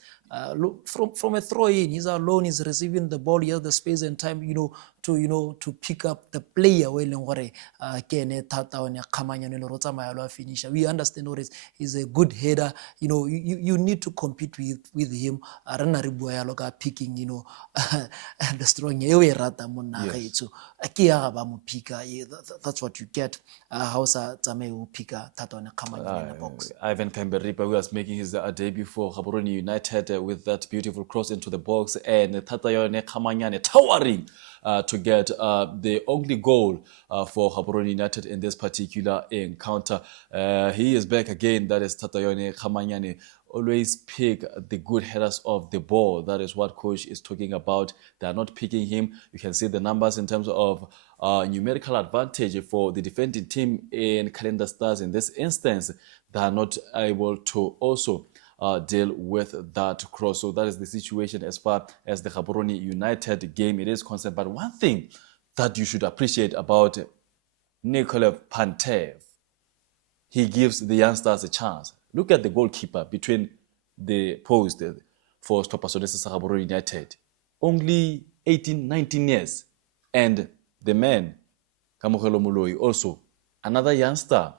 From a throw-in, he's alone, he's receiving the ball, he has the space and time, to pick up the player. We understand what he's a good header. You need to compete with him. Picking, the strong. That's what you get. Hausa Tame Pika Tatone Khamanyane in the box. Ivan Kamberipa, who was making his debut for Gaborone United with that beautiful cross into the box, and Tatayone Khamanyane towering to get the only goal for Gaborone United in this particular encounter. He is back again. That is Tatayone Khamanyane. Always pick the good headers of the ball. That is what coach is talking about. They are not picking him. You can see the numbers in terms of numerical advantage for the defending team in Calendar Stars. In this instance, they are not able to also deal with that cross. So that is the situation as far as the Gaborone United game it is concerned. But one thing that you should appreciate about Nikolai Pantev, he gives the youngsters a chance. Look at the goalkeeper between the post for Stopasonese Gaborone United. Only 18, 19 years. And the man, Kamogelo Moloi, also another youngster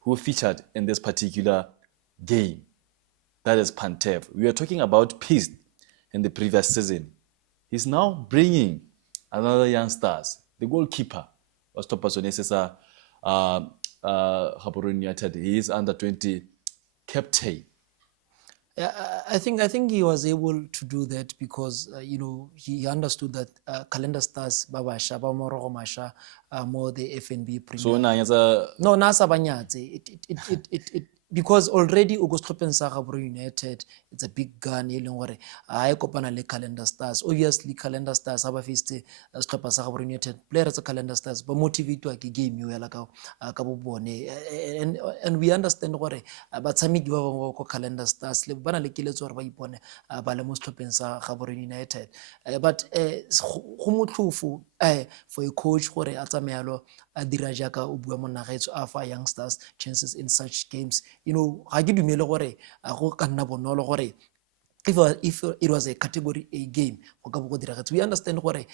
who featured in this particular game. That is Pantev. We were talking about Peace in the previous season. He's now bringing another youngsters, the goalkeeper of Stopasonese Gaborone United. He is under 20 captain. I think he was able to do that because he understood that Calendar Stars babasha ba morogo masha more the FNB Premier. So no nasa banyatse it because already Ugostrophen sa Gaborone United, it's a big gun e leng gore a kopana le Calendar Stars. Obviously Calendar Stars ha ba face Setlhopha sa Gaborone United, players tsa Calendar Stars ba motivate ke game yo yala ka bo bone, and we understand gore batshameki ba bangwe go Calendar Stars le bana le keletso gore ba ipone ba le mo Setlhopheng sa Gaborone United, but go motlhofo for a coach gore a tsamayalo a dira jaka o bua monagetso a fa youngsters chances in such games. Ga ke dumele gore go ka nna bonolo gore if it was a category A game go ka bo go diragetse. We understand gore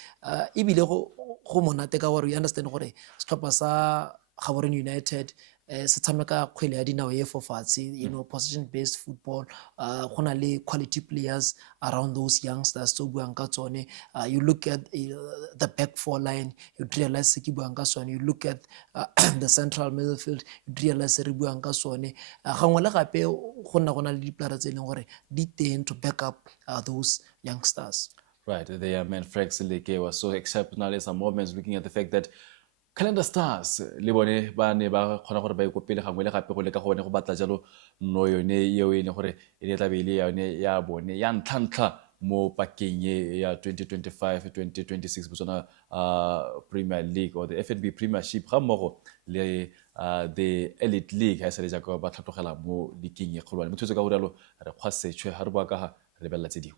ebile go monate ka gore we understand gore setlhopha sa Gaborone United se tshameka kgwele ya dinao e fofatshe, position based football, go na le quality players around those youngsters tso buang ka tsone. You look at the back four line, you realize se ke buang ka tsone. You look at the central midfield, you realize se re buang ka tsone. Gangwe le gape go nna le diplara tse leng gore di teng to back up those youngsters. Right, the man Frank Sileke was so exceptional in some moments, looking at the fact that Calendar Stars le bone ba ne ba khona gore ba ikopele gangwe le gape go leka go bone go batla jalo no yone yeo e ne gore e tla be ile yone ya bone ya ntlhantlha mo pakeng ya 2025-2026 Botswana Premier League or the FNB Premiership ga mmogo le the Elite League ha se le jaka ba tlhatlogela mo leagueng e kgolwane. Motho ka go rialo re kgwasetswe ha re bua ka re bella tse dingwe.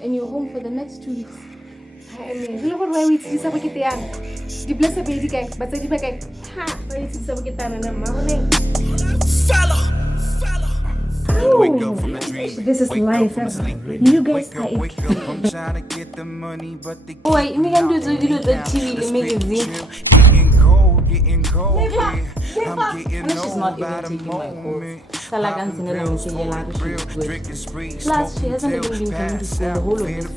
And you're home for the next 2 weeks. I mean, look at where we see some get the blessed baby guy, but the guy, ha, where you see some get and I'm morning. This is life. You guys are it. Oh, you can do the TV, make it Getting cold, yeah. I'm getting she's not even taking my calls. Plus, she hasn't even been coming to school the whole of this week.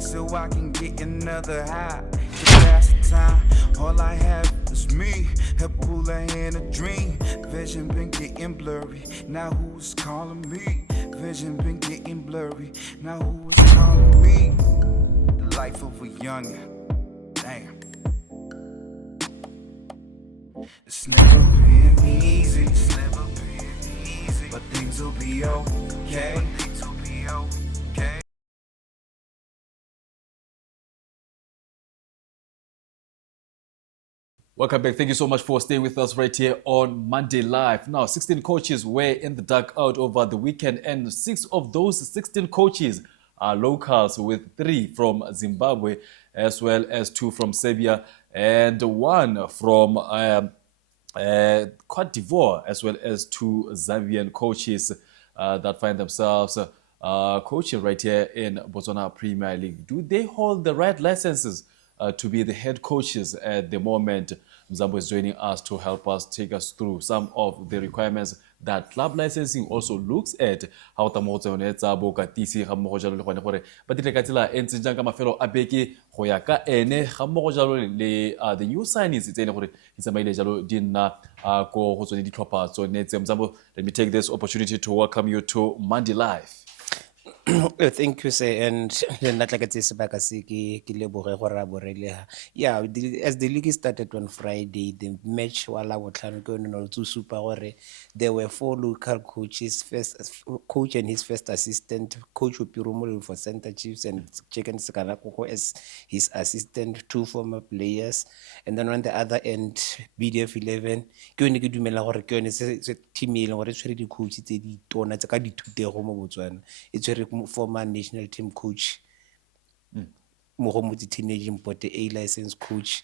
So I can get another high. To pass the time, all I have is me. A pool and a dream. Vision been getting blurry. Now who's calling me? Vision been getting blurry. Now who's calling me? The life of a youngin'. Damn. It's never been easy. It's never been easy. But things will be okay. Things will be okay. Welcome back. Thank you so much for staying with us right here on Monday Live. Now, 16 coaches were in the dugout over the weekend, and 6 of those 16 coaches are locals, with 3 from Zimbabwe, as well as 2 from Serbia, and 1 from Cote d'Ivoire, as well as 2 Zambian coaches that find themselves coaching right here in Botswana Premier League. Do they hold the right licenses to be the head coaches at the moment? Mzambo is joining us to help us take us through some of the requirements that club licensing also looks at how ta mo tsone tsa bo katisi ga mo go jalo le gone gore ba dire ka tsela e ntse jang ka mafelo a beke go ya ka ene ga mo go jalo le the new signings tsene gore di tsamaile jalo di nna ko go tsone ditlhopha tsone tse Mzambo. Let me take this opportunity to welcome you to Monday Live. Thank you, sir. And nna tla ka tse sebaka se ke leboge gore a boreleha. Yeah, as the league started on Friday, the match wa la botlhano ke yone no tso supa gore there were 4 local coaches, first coach and his first assistant, coach Opiromolo for Center Chiefs and Chicken Sekanakoko as his assistant, 2 former players. And then on the other end, BDF 11, ke yone ke dumela gore ke yone se team e leng gore e tshwere di coach tse di tona tse ka dithutego mo Botswana. E tshwere former national team coach, Mohammed teenage import A license coach,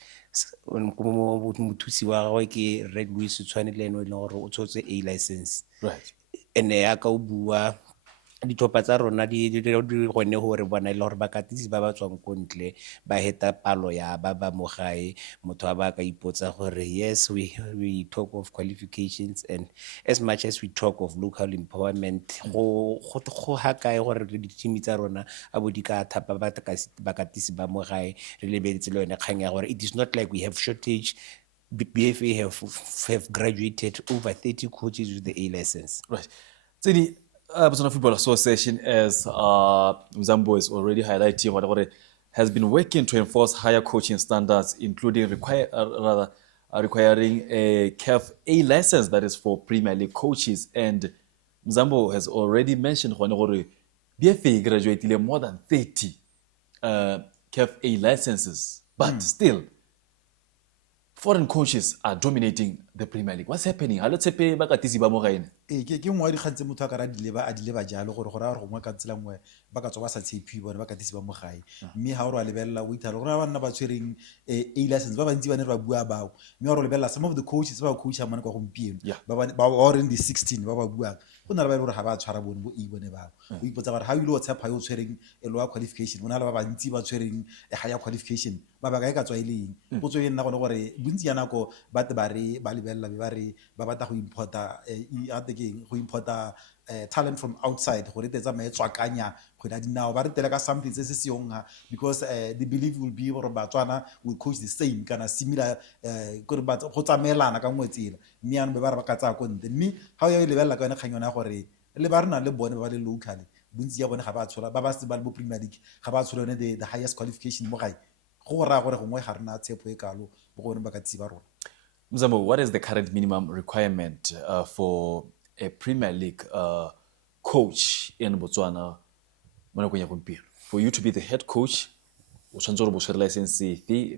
mothusi wa gagwe ke Red Louis Tshwane le ene o leng gore o tshotse A license. Right. And ya ka o bua ditlhopha tsa rona di gone gore bona le gore bakatisi ba ba tswang ko ntle ba heta palo ya ba mo gae motho a ba ka ipotsa gore yes we talk of qualifications, and as much as we talk of local empowerment go ha kae gore di team tsa rona a bo di ka thapa bakatisi ba mo gae re lebeletse le yone kgang ya gore it is not like we have shortage. BFA have graduated over 30 coaches with the A license. Right. Tsedi Botswana Football Association, as Mzambo is already highlighting, what has been working to enforce higher coaching standards, including requiring a CAF A license that is for Premier League coaches. And Mzambo has already mentioned that BFA graduated more than 30 CAF A licenses, but still foreign coaches are dominating the Premier League. What's happening? Ha lo tshepe ba katisi ba mo gaene. ke ngwe wa dikgang tse motho a ka ra a di leba jalo gore gore a re gongwe ka tsela ngwe ba ka tswa ba sa tshepiwe bone ba katisi ba mo gae mme ha o re a lebelela o ithala gore ba nna ba tshwereng A license ba bantsi ba ne ba bua bao mme o re lebelela some of the coaches ba coach mane kwa gompieno ba re di 16 ba buang go na le ba ile gore ga ba tshwara bone bo bone bao o ipotsa gore ha o ile o tshepa yo tshwereng lower qualification bona le ba bantsi ba tshwereng higher qualification ba ka e ka tswa ileng go tswe nna gone gore bontsi ya nako ba te ba re ba lebelela ba re ba batla go importa go importa talent from outside gore te tsa me tswakanya go da dinao ba re tela ka something se se seonga because the belief will be gore Batswana will coach the same kana similar gore ba go tsamelana ka ngwetsela mme ya no ba re ba ka tsa ko nte mme ha o ya lebella ka yona kganyona gore le ba rena le bone ba le local bontsi ya bone ga ba tshola ba se ba le bo Premier League ga ba tshola the highest qualification mo gae go ra gore gongwe ga rena tshepo e kalo bo gone ba ka tsi ba rona. Mzambo, what is the current minimum requirement for a Premier League coach in Botswana? For you to be the head coach, license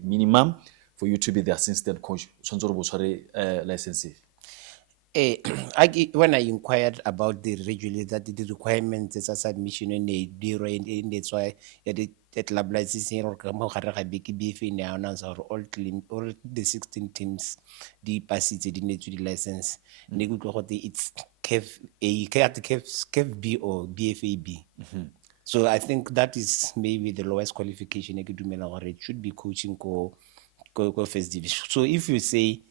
minimum. For you to be the assistant coach, license. When I inquired about the requirements as a submission and that's why at club licensing or BFA now announce all the 16 teams the passage the license. It's CAF B or BFA B. So I think that is maybe the lowest qualification it should be coaching go first division. So if you say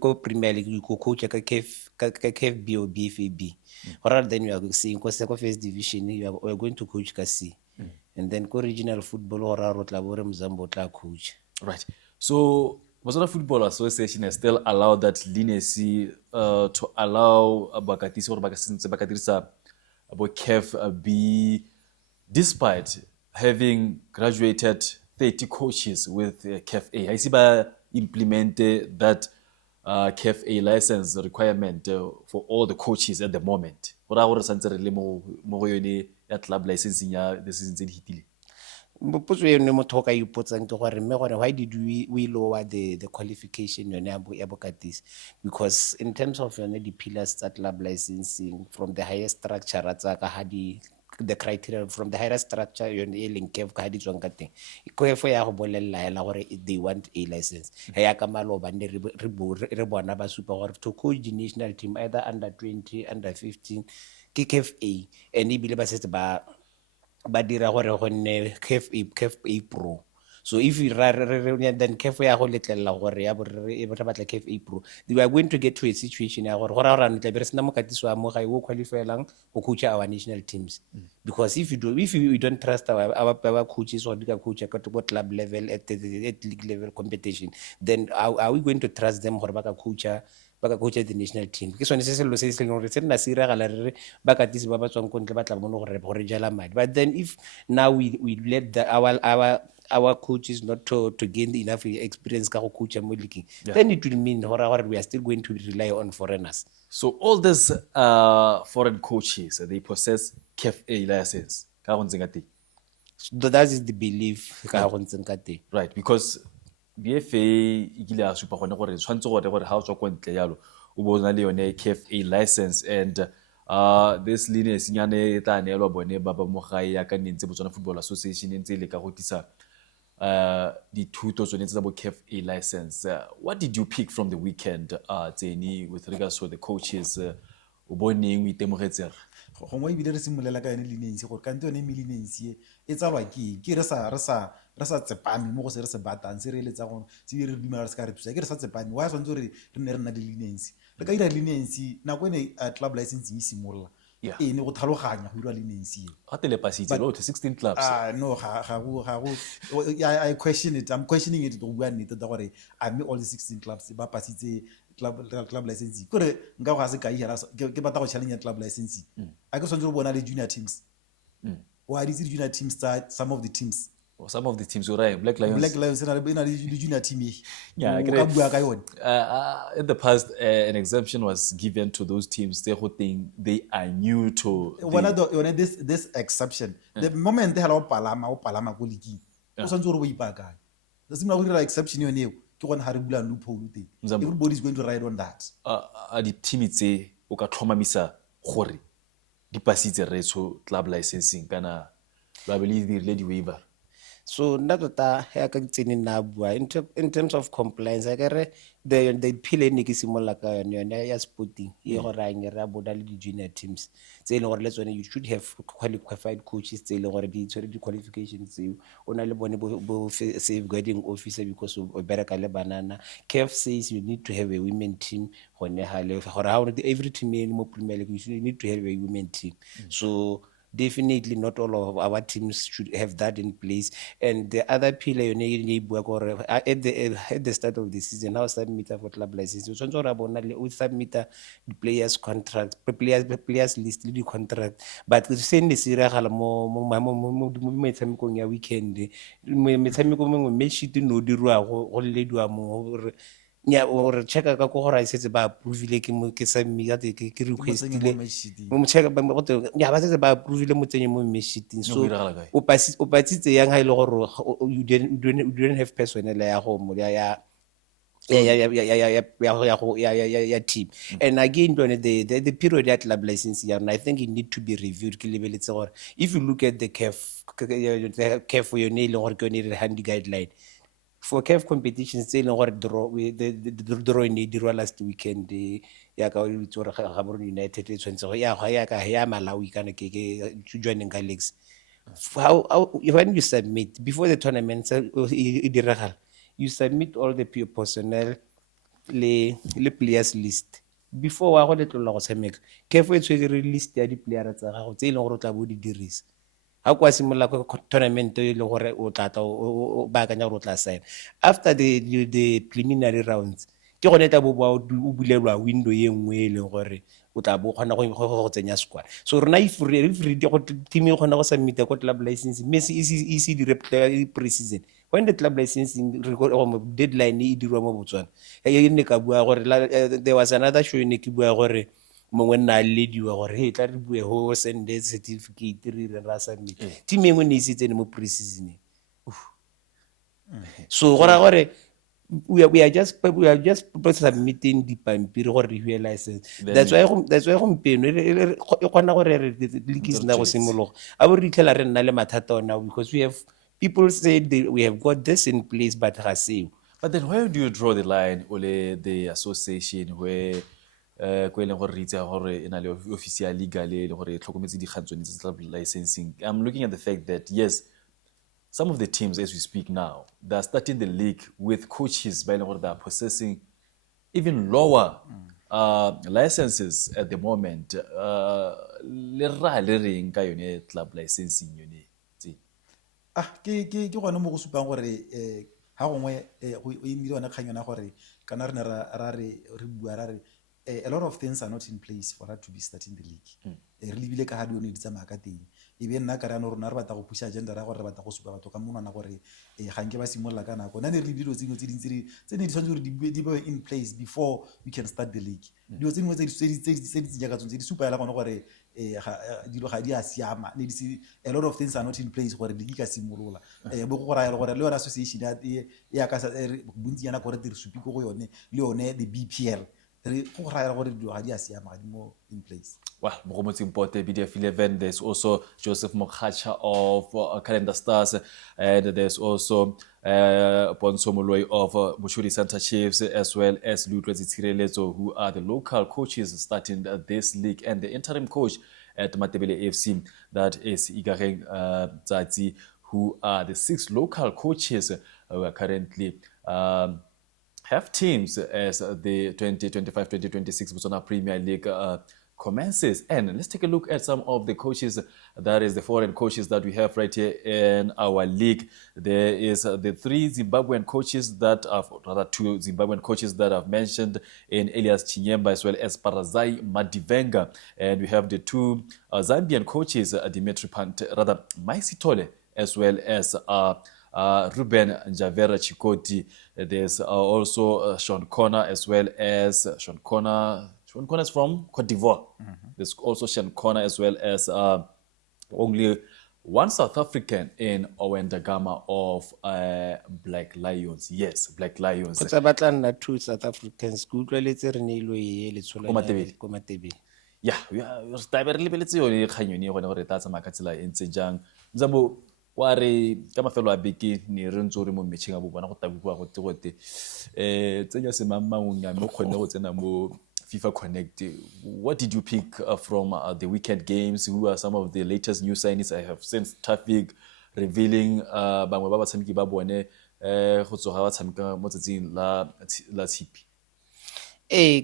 go Premier League, you go coach like a CAF B or BFA B. Rather than you are saying go first division, you are going to coach C. And then go regional football or Mzambo coach. Right. So Botswana Football Association has still allowed that leniency to allow Bakatisi or Bakatirisa about CAF B, despite having graduated 30 coaches with CAF A. I see by implemented that CAF A license requirement for all the coaches at the moment. What are the club licensing the season hitile? Why did we lower the qualification because in terms of the pillars at club licensing from the highest structure the criteria from the higher structure they want a license to coach the national team either under 20 under 15 CAF A and ba dira gore go nne CAF A Pro So if we then CAF ya go letlelela gore ya bo re batla CAF A Pro, we are going to get to a situation ya gore gora ra ntla be re sena mokatiso wa mo ga o qualifyelang go coach our national teams. Because if you don't trust our coaches or the coach at club level at league level competition, then are we going to trust them gore ba ka coach the national team? Ke sone se selo se se leng gore se nna se iragala re ba katisi ba ba tswang ko ntle ba tla bona gore jala madi. But then if now we let our coaches not to gain enough experience ka go coach mo league, then it will mean gore we are still going to rely on foreigners. So all these foreign coaches, they possess CAF A license. Ka go ntseng ka teng. So that is the belief ka go ntseng ka teng. Right, because BFA e kile a supa gone gore tshwantse gore ha o tswa ko ntle yalo o bo na le yone CAF A license, and this lineage nyane e tla neelwa bone ba ba mo gae ya ka nentse Botswana Football Association ntse le ka go tisa dithuto tsone tsa bo CAF A license. What did you pick from the weekend, Tseni, with regards to the coaches? O boneng o itemogetse gongwe ebile re simolola ka yone linense gore kante yone mme linense e tsalwa ke re sa tsepame mo go se re se batang se re eletsa go se re dumela re se ka re thusa ke re sa tsepame wa tshwanetse re nne re nna le linense re ka ira linense nako ene club license e simolola e ne go tlhaloganya go ira linense ga tele pasitse lo 16 clubs. No I question it. I'm questioning it to bua nnete da gore a me all the 16 clubs ba pasitse club license kore nka go se ka hira ke batla go challenge club license a ke swantse go bona le junior teams wa di junior teams some of the teams Black Lions na le junior team ka bua ka yone. In the past, an exemption was given to those teams they who think they are new to this exception the moment they o palama go league o swantse gore bo ipakanya the same go dira exception yone eo ke gone ha re bula loophole teng. Everybody is going to ride on that. Di team tse o ka tlhomamisa gore di pasitse retso club licensing kana ba believe di waiver. So nna tota ya ka tsene na bua in terms of compliance I kere the pile ne ke simolla ka yone ya sporting e go ra ngera boda le di junior teams tse le gore le tsone you should have qualified coaches tse le gore di tsere di qualifications tseo o na le bone bo safeguarding officer because o bereka le banana. CAF says you need to have a women team gone ha le gore ha every team in mo Premier League you need to have a women team. So definitely not all of our teams should have that in place. And the other pillar at the start of the season how submit for club license so we submit the players contract players list le contract but se ne se iragala mo metshamekong ya weekend metshameko mengwe match sheet no dirwa go lediwa mo or checka ka go gore setse ba approve ke submit ke requestile mo checka ba go ya ba setse ba approve mo tsenye mo meshiteng so o patsitse yang ha ile gore you didn't have personnel ya go mo ya team. And again the period at club license I think it need to be reviewed ke lebeletse gore if you look at the CAF yo ne ile gore ke ne handy guideline for CAF competitions tse leng gore draw ne dirwa last weekend ya ka o tsore Gaborone United e tshwentse go ya Malawi kana ke joining ka leagues. How when you submit before the tournament you submit all the personnel le players list before wa go letlola go tshameka CAF e tshwere list ya di players tsa gago tse leng gore o tla bo di dirisa ha kwa simolla ko tournament e le gore o tla o ba kanya gore o tla sign after the preliminary rounds ke gone tla bo o bulelwa window ye nngwe le gore o tla bo gona go tsenya squad. So rena if team e gona go submit ko club license Messi is the pre-season when the club licensing deadline e dirwa mo Botswana e ne ka bua gore there was another show ne ke bua gore mongwe nna lediwa gore he tla re bue ho send certificate re ra submit team engwe ne isitse mo pre-season. So gore we are just submitting the pampiri gore re license. That's why gompeno e gona gore re league is na go simologa a bo re itlhela re nna le mathata now because we have people say we have got this in place but ga seo. But then where do you draw the line ole the association where go ile gore re itse gore ena le official legal le gore tlhokometse di kgantsone tsa licensing? I'm looking at the fact that yes some of the teams as we speak now, they're starting the league with coaches by that are possessing even lower licenses at the moment. Le ra le reng ka yone club licensing yone tse? Ke gone mo go supang gore ha gongwe go nnile yone kgang yona gore kana re ne re bua ra re a lot of things are not in place for us to be starting the league. Re lebile ka ha di yone di tsamaya ka teng ebe nna ka rano rona re batla go pusha agenda ra gore re batla go supa batho ka monana gore ga nke ba simolola ka nako nna ne re lebile dilo tse dingwe tse ne di tshwanetse gore di be in place before we can start the league. Dilo tse dingwe tse di tsenya ka tsone tse di supa hela gone gore dilo ga di a siama ne di a lot of things are not in place gore league ka simolola bo go raya gore le yona association ya ka bontsi yana gore re supi go yone le yone the BPL go raya gore dilo ga di a siama ga di mo in place. Well, Mogomots Importe, BDF 11, there's also Joseph Mokhacha of Calendar Stars, and there's also Ponso Moloi of Mushuri Santa Chiefs, as well as Lutlezi Tirelezo, who are the local coaches starting this league, and the interim coach at Matebele AFC, that is Igareng Zazi, who are the 6 local coaches who are currently have teams as the 2025-2026 Botswana Premier League commences. And let's take a look at some of the coaches, that is the foreign coaches that we have right here in our league. There is the 3 Zimbabwean coaches that have, rather 2 Zimbabwean coaches that I've mentioned in Elias Chinyemba as well as Parazai Madivenga. And we have the 2 Zambian coaches, Dimitri Maisitole, as well as Ruben Njavera Chikoti. There's also Sean Connor, as well as Sean Connor is from Cote d'Ivoire. There's also Sean Connor, as well as only 1 South African in Owen Dagama of Black Lions. Yes, Black Lions. Kotsa batla nna 2 South Africans go utlweletse re ne ile ye le tshola Ko Matebele. Yeah, we are re lebeletse yone kgang yone gone gore ta tsamaya ka tsela e ntse jang. Mzambo wa re ka mafelo a beke ne re ntse re mo metšheng a bo bona go tabuwa go tsegote tsenya semamangong ya mo kgonne go tsena mo FIFA Connect. What did you pick from the weekend games? Who are some of the latest new signings? I have seen Tafik revealing bangwe ba batshameki ba bone go tsoga ba tshameka mo tsatsing la tshipi.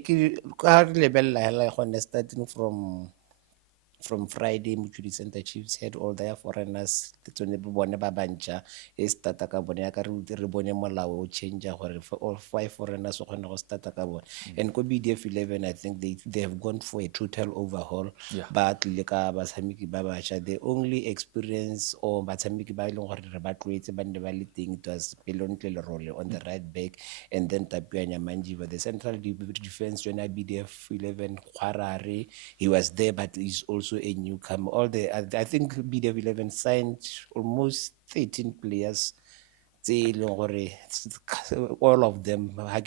Ke ka re lebella hela gone starting from Friday, Muchudi Center Chiefs had all their foreigners. Tsone bone ba bantša e starta ka bone ya ka re bone molao o change gore all 5 foreigners o kgona go starta ka bone. And ko BDF 11, I think they have gone for a total overhaul. Ba tlile ka batshameki ba bašwa. The only experience or batshameki ba ileng gore re ba tloetse ba nne ba le teng, it was Pelontle Lerole on the right back, and then Tapiwa Nyamanjiva. The central defense yona BDF 11 Kwarare, he was there, but he's also a newcomer. I think BDF 11 signed almost 13 players. All of them are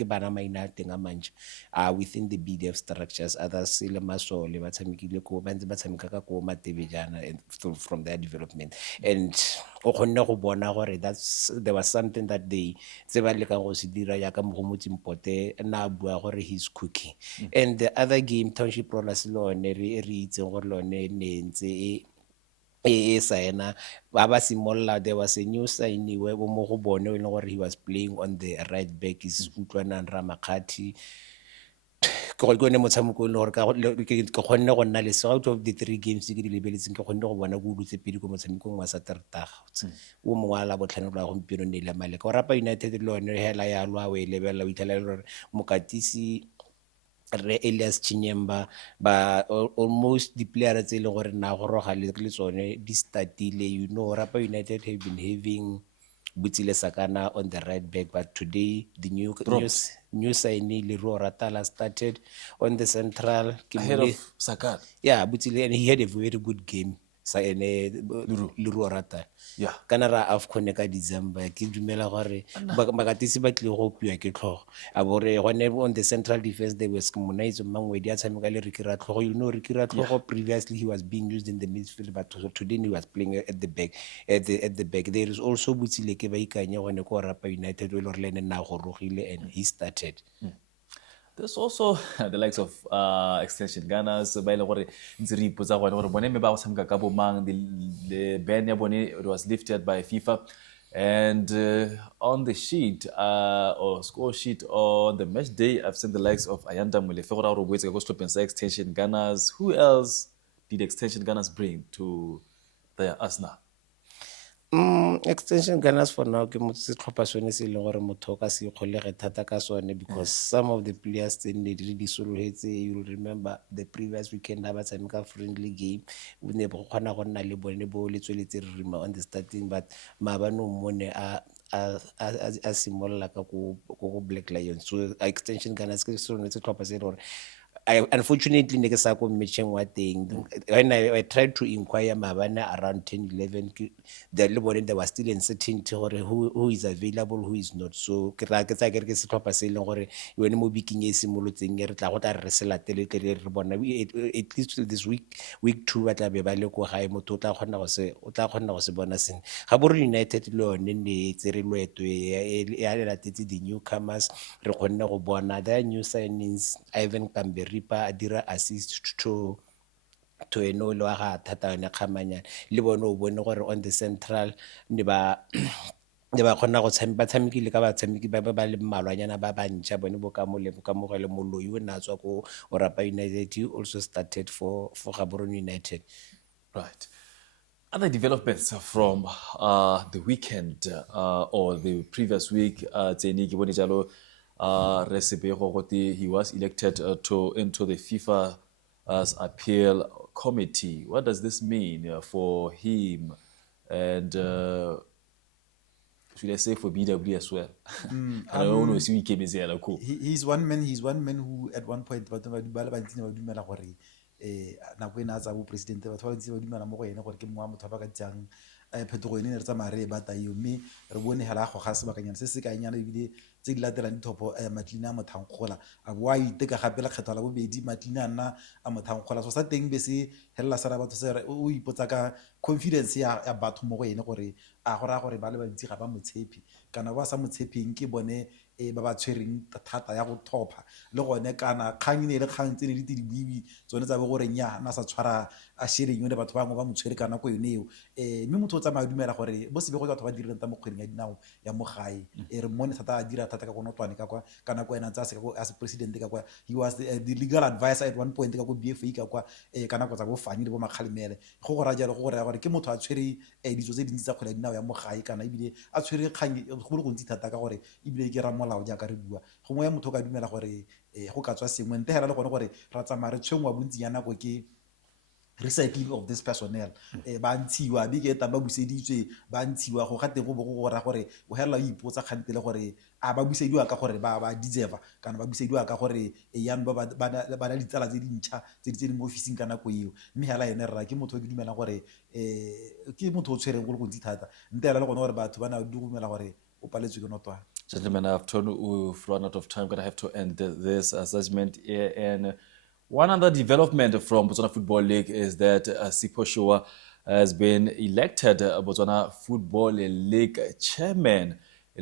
within the BDF structures. Others from their development. And there was something that he's cooking. And the other game, Township Rollers there was a new signee where he was playing on the right back is Utwanan Ramakati. Out of the 3 games ke di lebeletseng ke kgonne go bona go dutse pedi ko motshamekong wa Saterdag o mongwe la botlhano la gompieno ne ile maleka o rapa United le one hela ya lwa we lebella o itlela le mokatisi Elias Chinyemba ba almost the players tse le gore na go roga le tsone di startile. Rapa United have been having Butsile Sakana on the right back, but today the new signee Leroy Ratala started on the central ahead of Sakana. Yeah, Butsile, and he had a very good game. Leroy Ratala. Yeah. Kanara AFCON ka December ke dumela gore bakatisi ba tle go piwa ke tlhogo a bore on the central defense there was Monaizo Mangwe dia tshameka le Rikira tlhogo. Rikira tlhogo previously he was being used in the midfield, but today he was playing at the back. At the back there is also Butsile ke ba ikanya gone ko Rapa United we lorlene na go rogile, and he started. There's also the likes of extension Gunners ba ile gore ntse re ipotsa gore bone me ba go tshameka ka bomang. The ban ya bone it was lifted by FIFA, And on the sheet or score sheet on the match day, I've seen the likes of Ayanda Mulefera Robwetse, Ghost Extension Gunners. Who else did Extension Gunners bring to their Arsenal? Extension Gunners for now ke motho setlhopha sone se e leng gore motho o ka se ikgolege thata ka sone because some of the players tse nne di di sologetse. You'll remember the previous weekend ha ba tshameka friendly game o ne go kgona go nna le bone bo le tsweletse rima on the starting, but maabane o mone a simolola ka ko Black Lions. So Extension Gunners ke sone setlhopha se e leng gore unfortunately ne ke sa ko matcheng wa teng. When I tried to inquire mabana around 10-11 le bone there was still uncertainty gore who is available, who is not. So ke ra ke tsa ke setlhopha se e leng gore yone mo biking e simolotseng re tla go tla re se latele ke re bona at least this week 2 ba tla be ba le ko gae motho o tla kgona go se bona sene. Gaborone United le yone ne tsere loeto ya latetse the newcomers re kgonne go bona their new signings. Ivan Kamberipa a dira assist to eno le wa ga thata yone kgamanyana le bone o bone gore on the central ne ba ne ba kgona go ba tshamekile ka batshameki ba le mmalwanyana ba bantšha bone bo ka mogele moloi o na tswa ko Orapa United. He also started for Gaborone United. Right. Other developments from the weekend or the previous week, Tseniki Bonijalo he was elected into the FIFA's appeal committee. What does this mean for him and should I say for BW as well? I don't know if he came in cool. He's one man who at one point nako ena a tsa bo presidente batho ba ntse ba dumela mo go ene gore ke mongwe wa motho ba ka tsang phetogo ene re tsamaya re e bata eo mme re bone hela go ga sebakanyana se se kaenyana ebile tse di latelang dithopo Matlina a Mothankgola a boa iteka gape la kgetho la bobedi Matlina a nna a Mothankgola. So sa teng be se hela sa batho se o ipotsa ka confidence ya batho mo go ene gore a gore ba le bantsi ga ba motshepi kana ba sa motsheping ke bone ba ba tshwereng thata ya go thopa le gone kana kgang ne le kgang tse di buiwi tsone tsa be gore nya na sa tshwara a sheleng yone batho bangwe ba motshwere kana ko yone eo mme motho o tsamaya dumela gore bo se be go batho ba dirang ta mo kgweding ya dinao ya mo gae re mmone thata a dira thata ka go notwane ka kwa kana ko ena tsa se ka go as president ka kwa he was the legal advisor at one point ka go BFA ka kwa kana go tsa go fani le bo makgalemele go go rajalo go gore ke motho a tshwere ditso tse dintsi tsa kgwele ya dinao ya mo gae kana ebile a tshwere kgang go le go ntsi thata ka gore ebile ke ra molao jaaka re bua go mo ya motho ka dumela gore go ka tswa sengwe nte hela le gone gore ra tsamaya re tshwengwa bontsi ya nako ke recycling of this personnel ba ntshiwa bike ta ba buseditswe ba ntshiwa go gate go ra gore o hela o ipotsa kgantele gore a ba busediwa ka gore ba deserve kana ba busediwa ka gore yan ba na ditsala tse dintšha tse di mo officing kana go eo mme hela ene rra ke motho o ke dumela gore ke motho o tshwereng go le go ntsi thata nte hela le gone gore batho ba na di dumela gore o paletswe ke notwana. Gentlemen, we've run out of time. Gonna have to end this assessment here. And one other development from Botswana Football League is that Sipho Shoa has been elected Botswana Football League chairman. A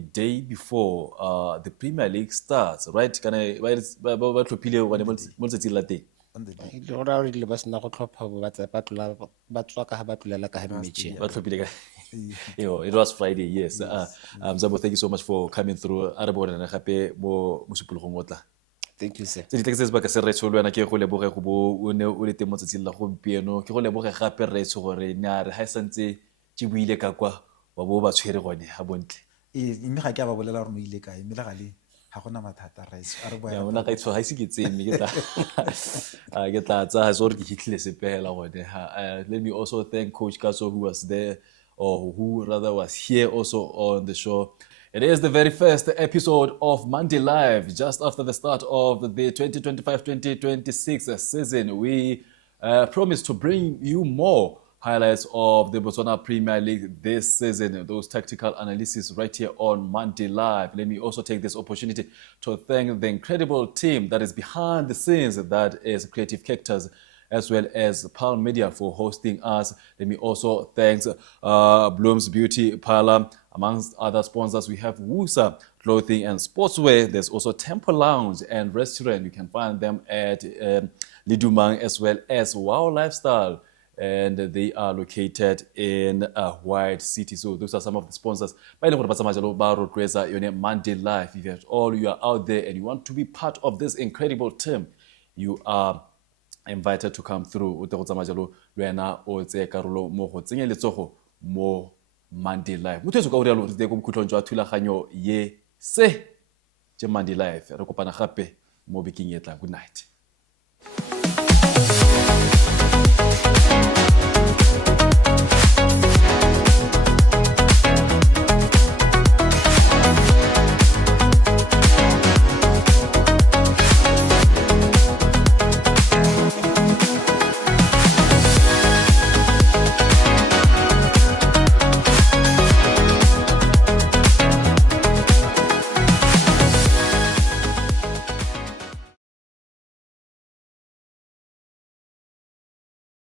day before the Premier League starts, right? Can I? It was Friday, yes. Zabo, thank you so much for coming through. Thank you, sir. Tse di ba ka se re tsholwana ke go leboge go bo o ne o le teng mo tsatsing la gompieno ke go leboge gape re tse gore nya re ha santse tse buile ka kwa wa bo ba tshwere gone ha bontle mme ga ke ba bolela gore mo ile kae mme le gale ha gona mathata rice a re boa ya ona ka itso ha se ke tseme ke tla tsa ha sorry ke hitlile sepela gone ha. Let me also thank Coach Kaso who was there or who rather was here also on the show. It is the very first episode of Monday Live, just after the start of the 2025-2026 season. We promise to bring you more highlights of the Botswana Premier League this season, those tactical analysis right here on Monday Live. Let me also take this opportunity to thank the incredible team that is behind the scenes, that is Creative Cactus, as well as Palm Media for hosting us. Let me also thank Bloom's Beauty Parlor. Amongst other sponsors, we have Wusa Clothing and Sportswear. There's also Temple Lounge and Restaurant. You can find them at Lidumang, as well as Wow Lifestyle and they are located in White City. So those are some of the sponsors. By the way, Monday Live. If at all you are out there and you want to be part of this incredible team, you are invited to come through. Mo Monday Live. Motho tso ka o rialo re go mokhutlong jwa thulaganyo ye se Monday Live. Re kopana gape mo bekeng e tla. Good night.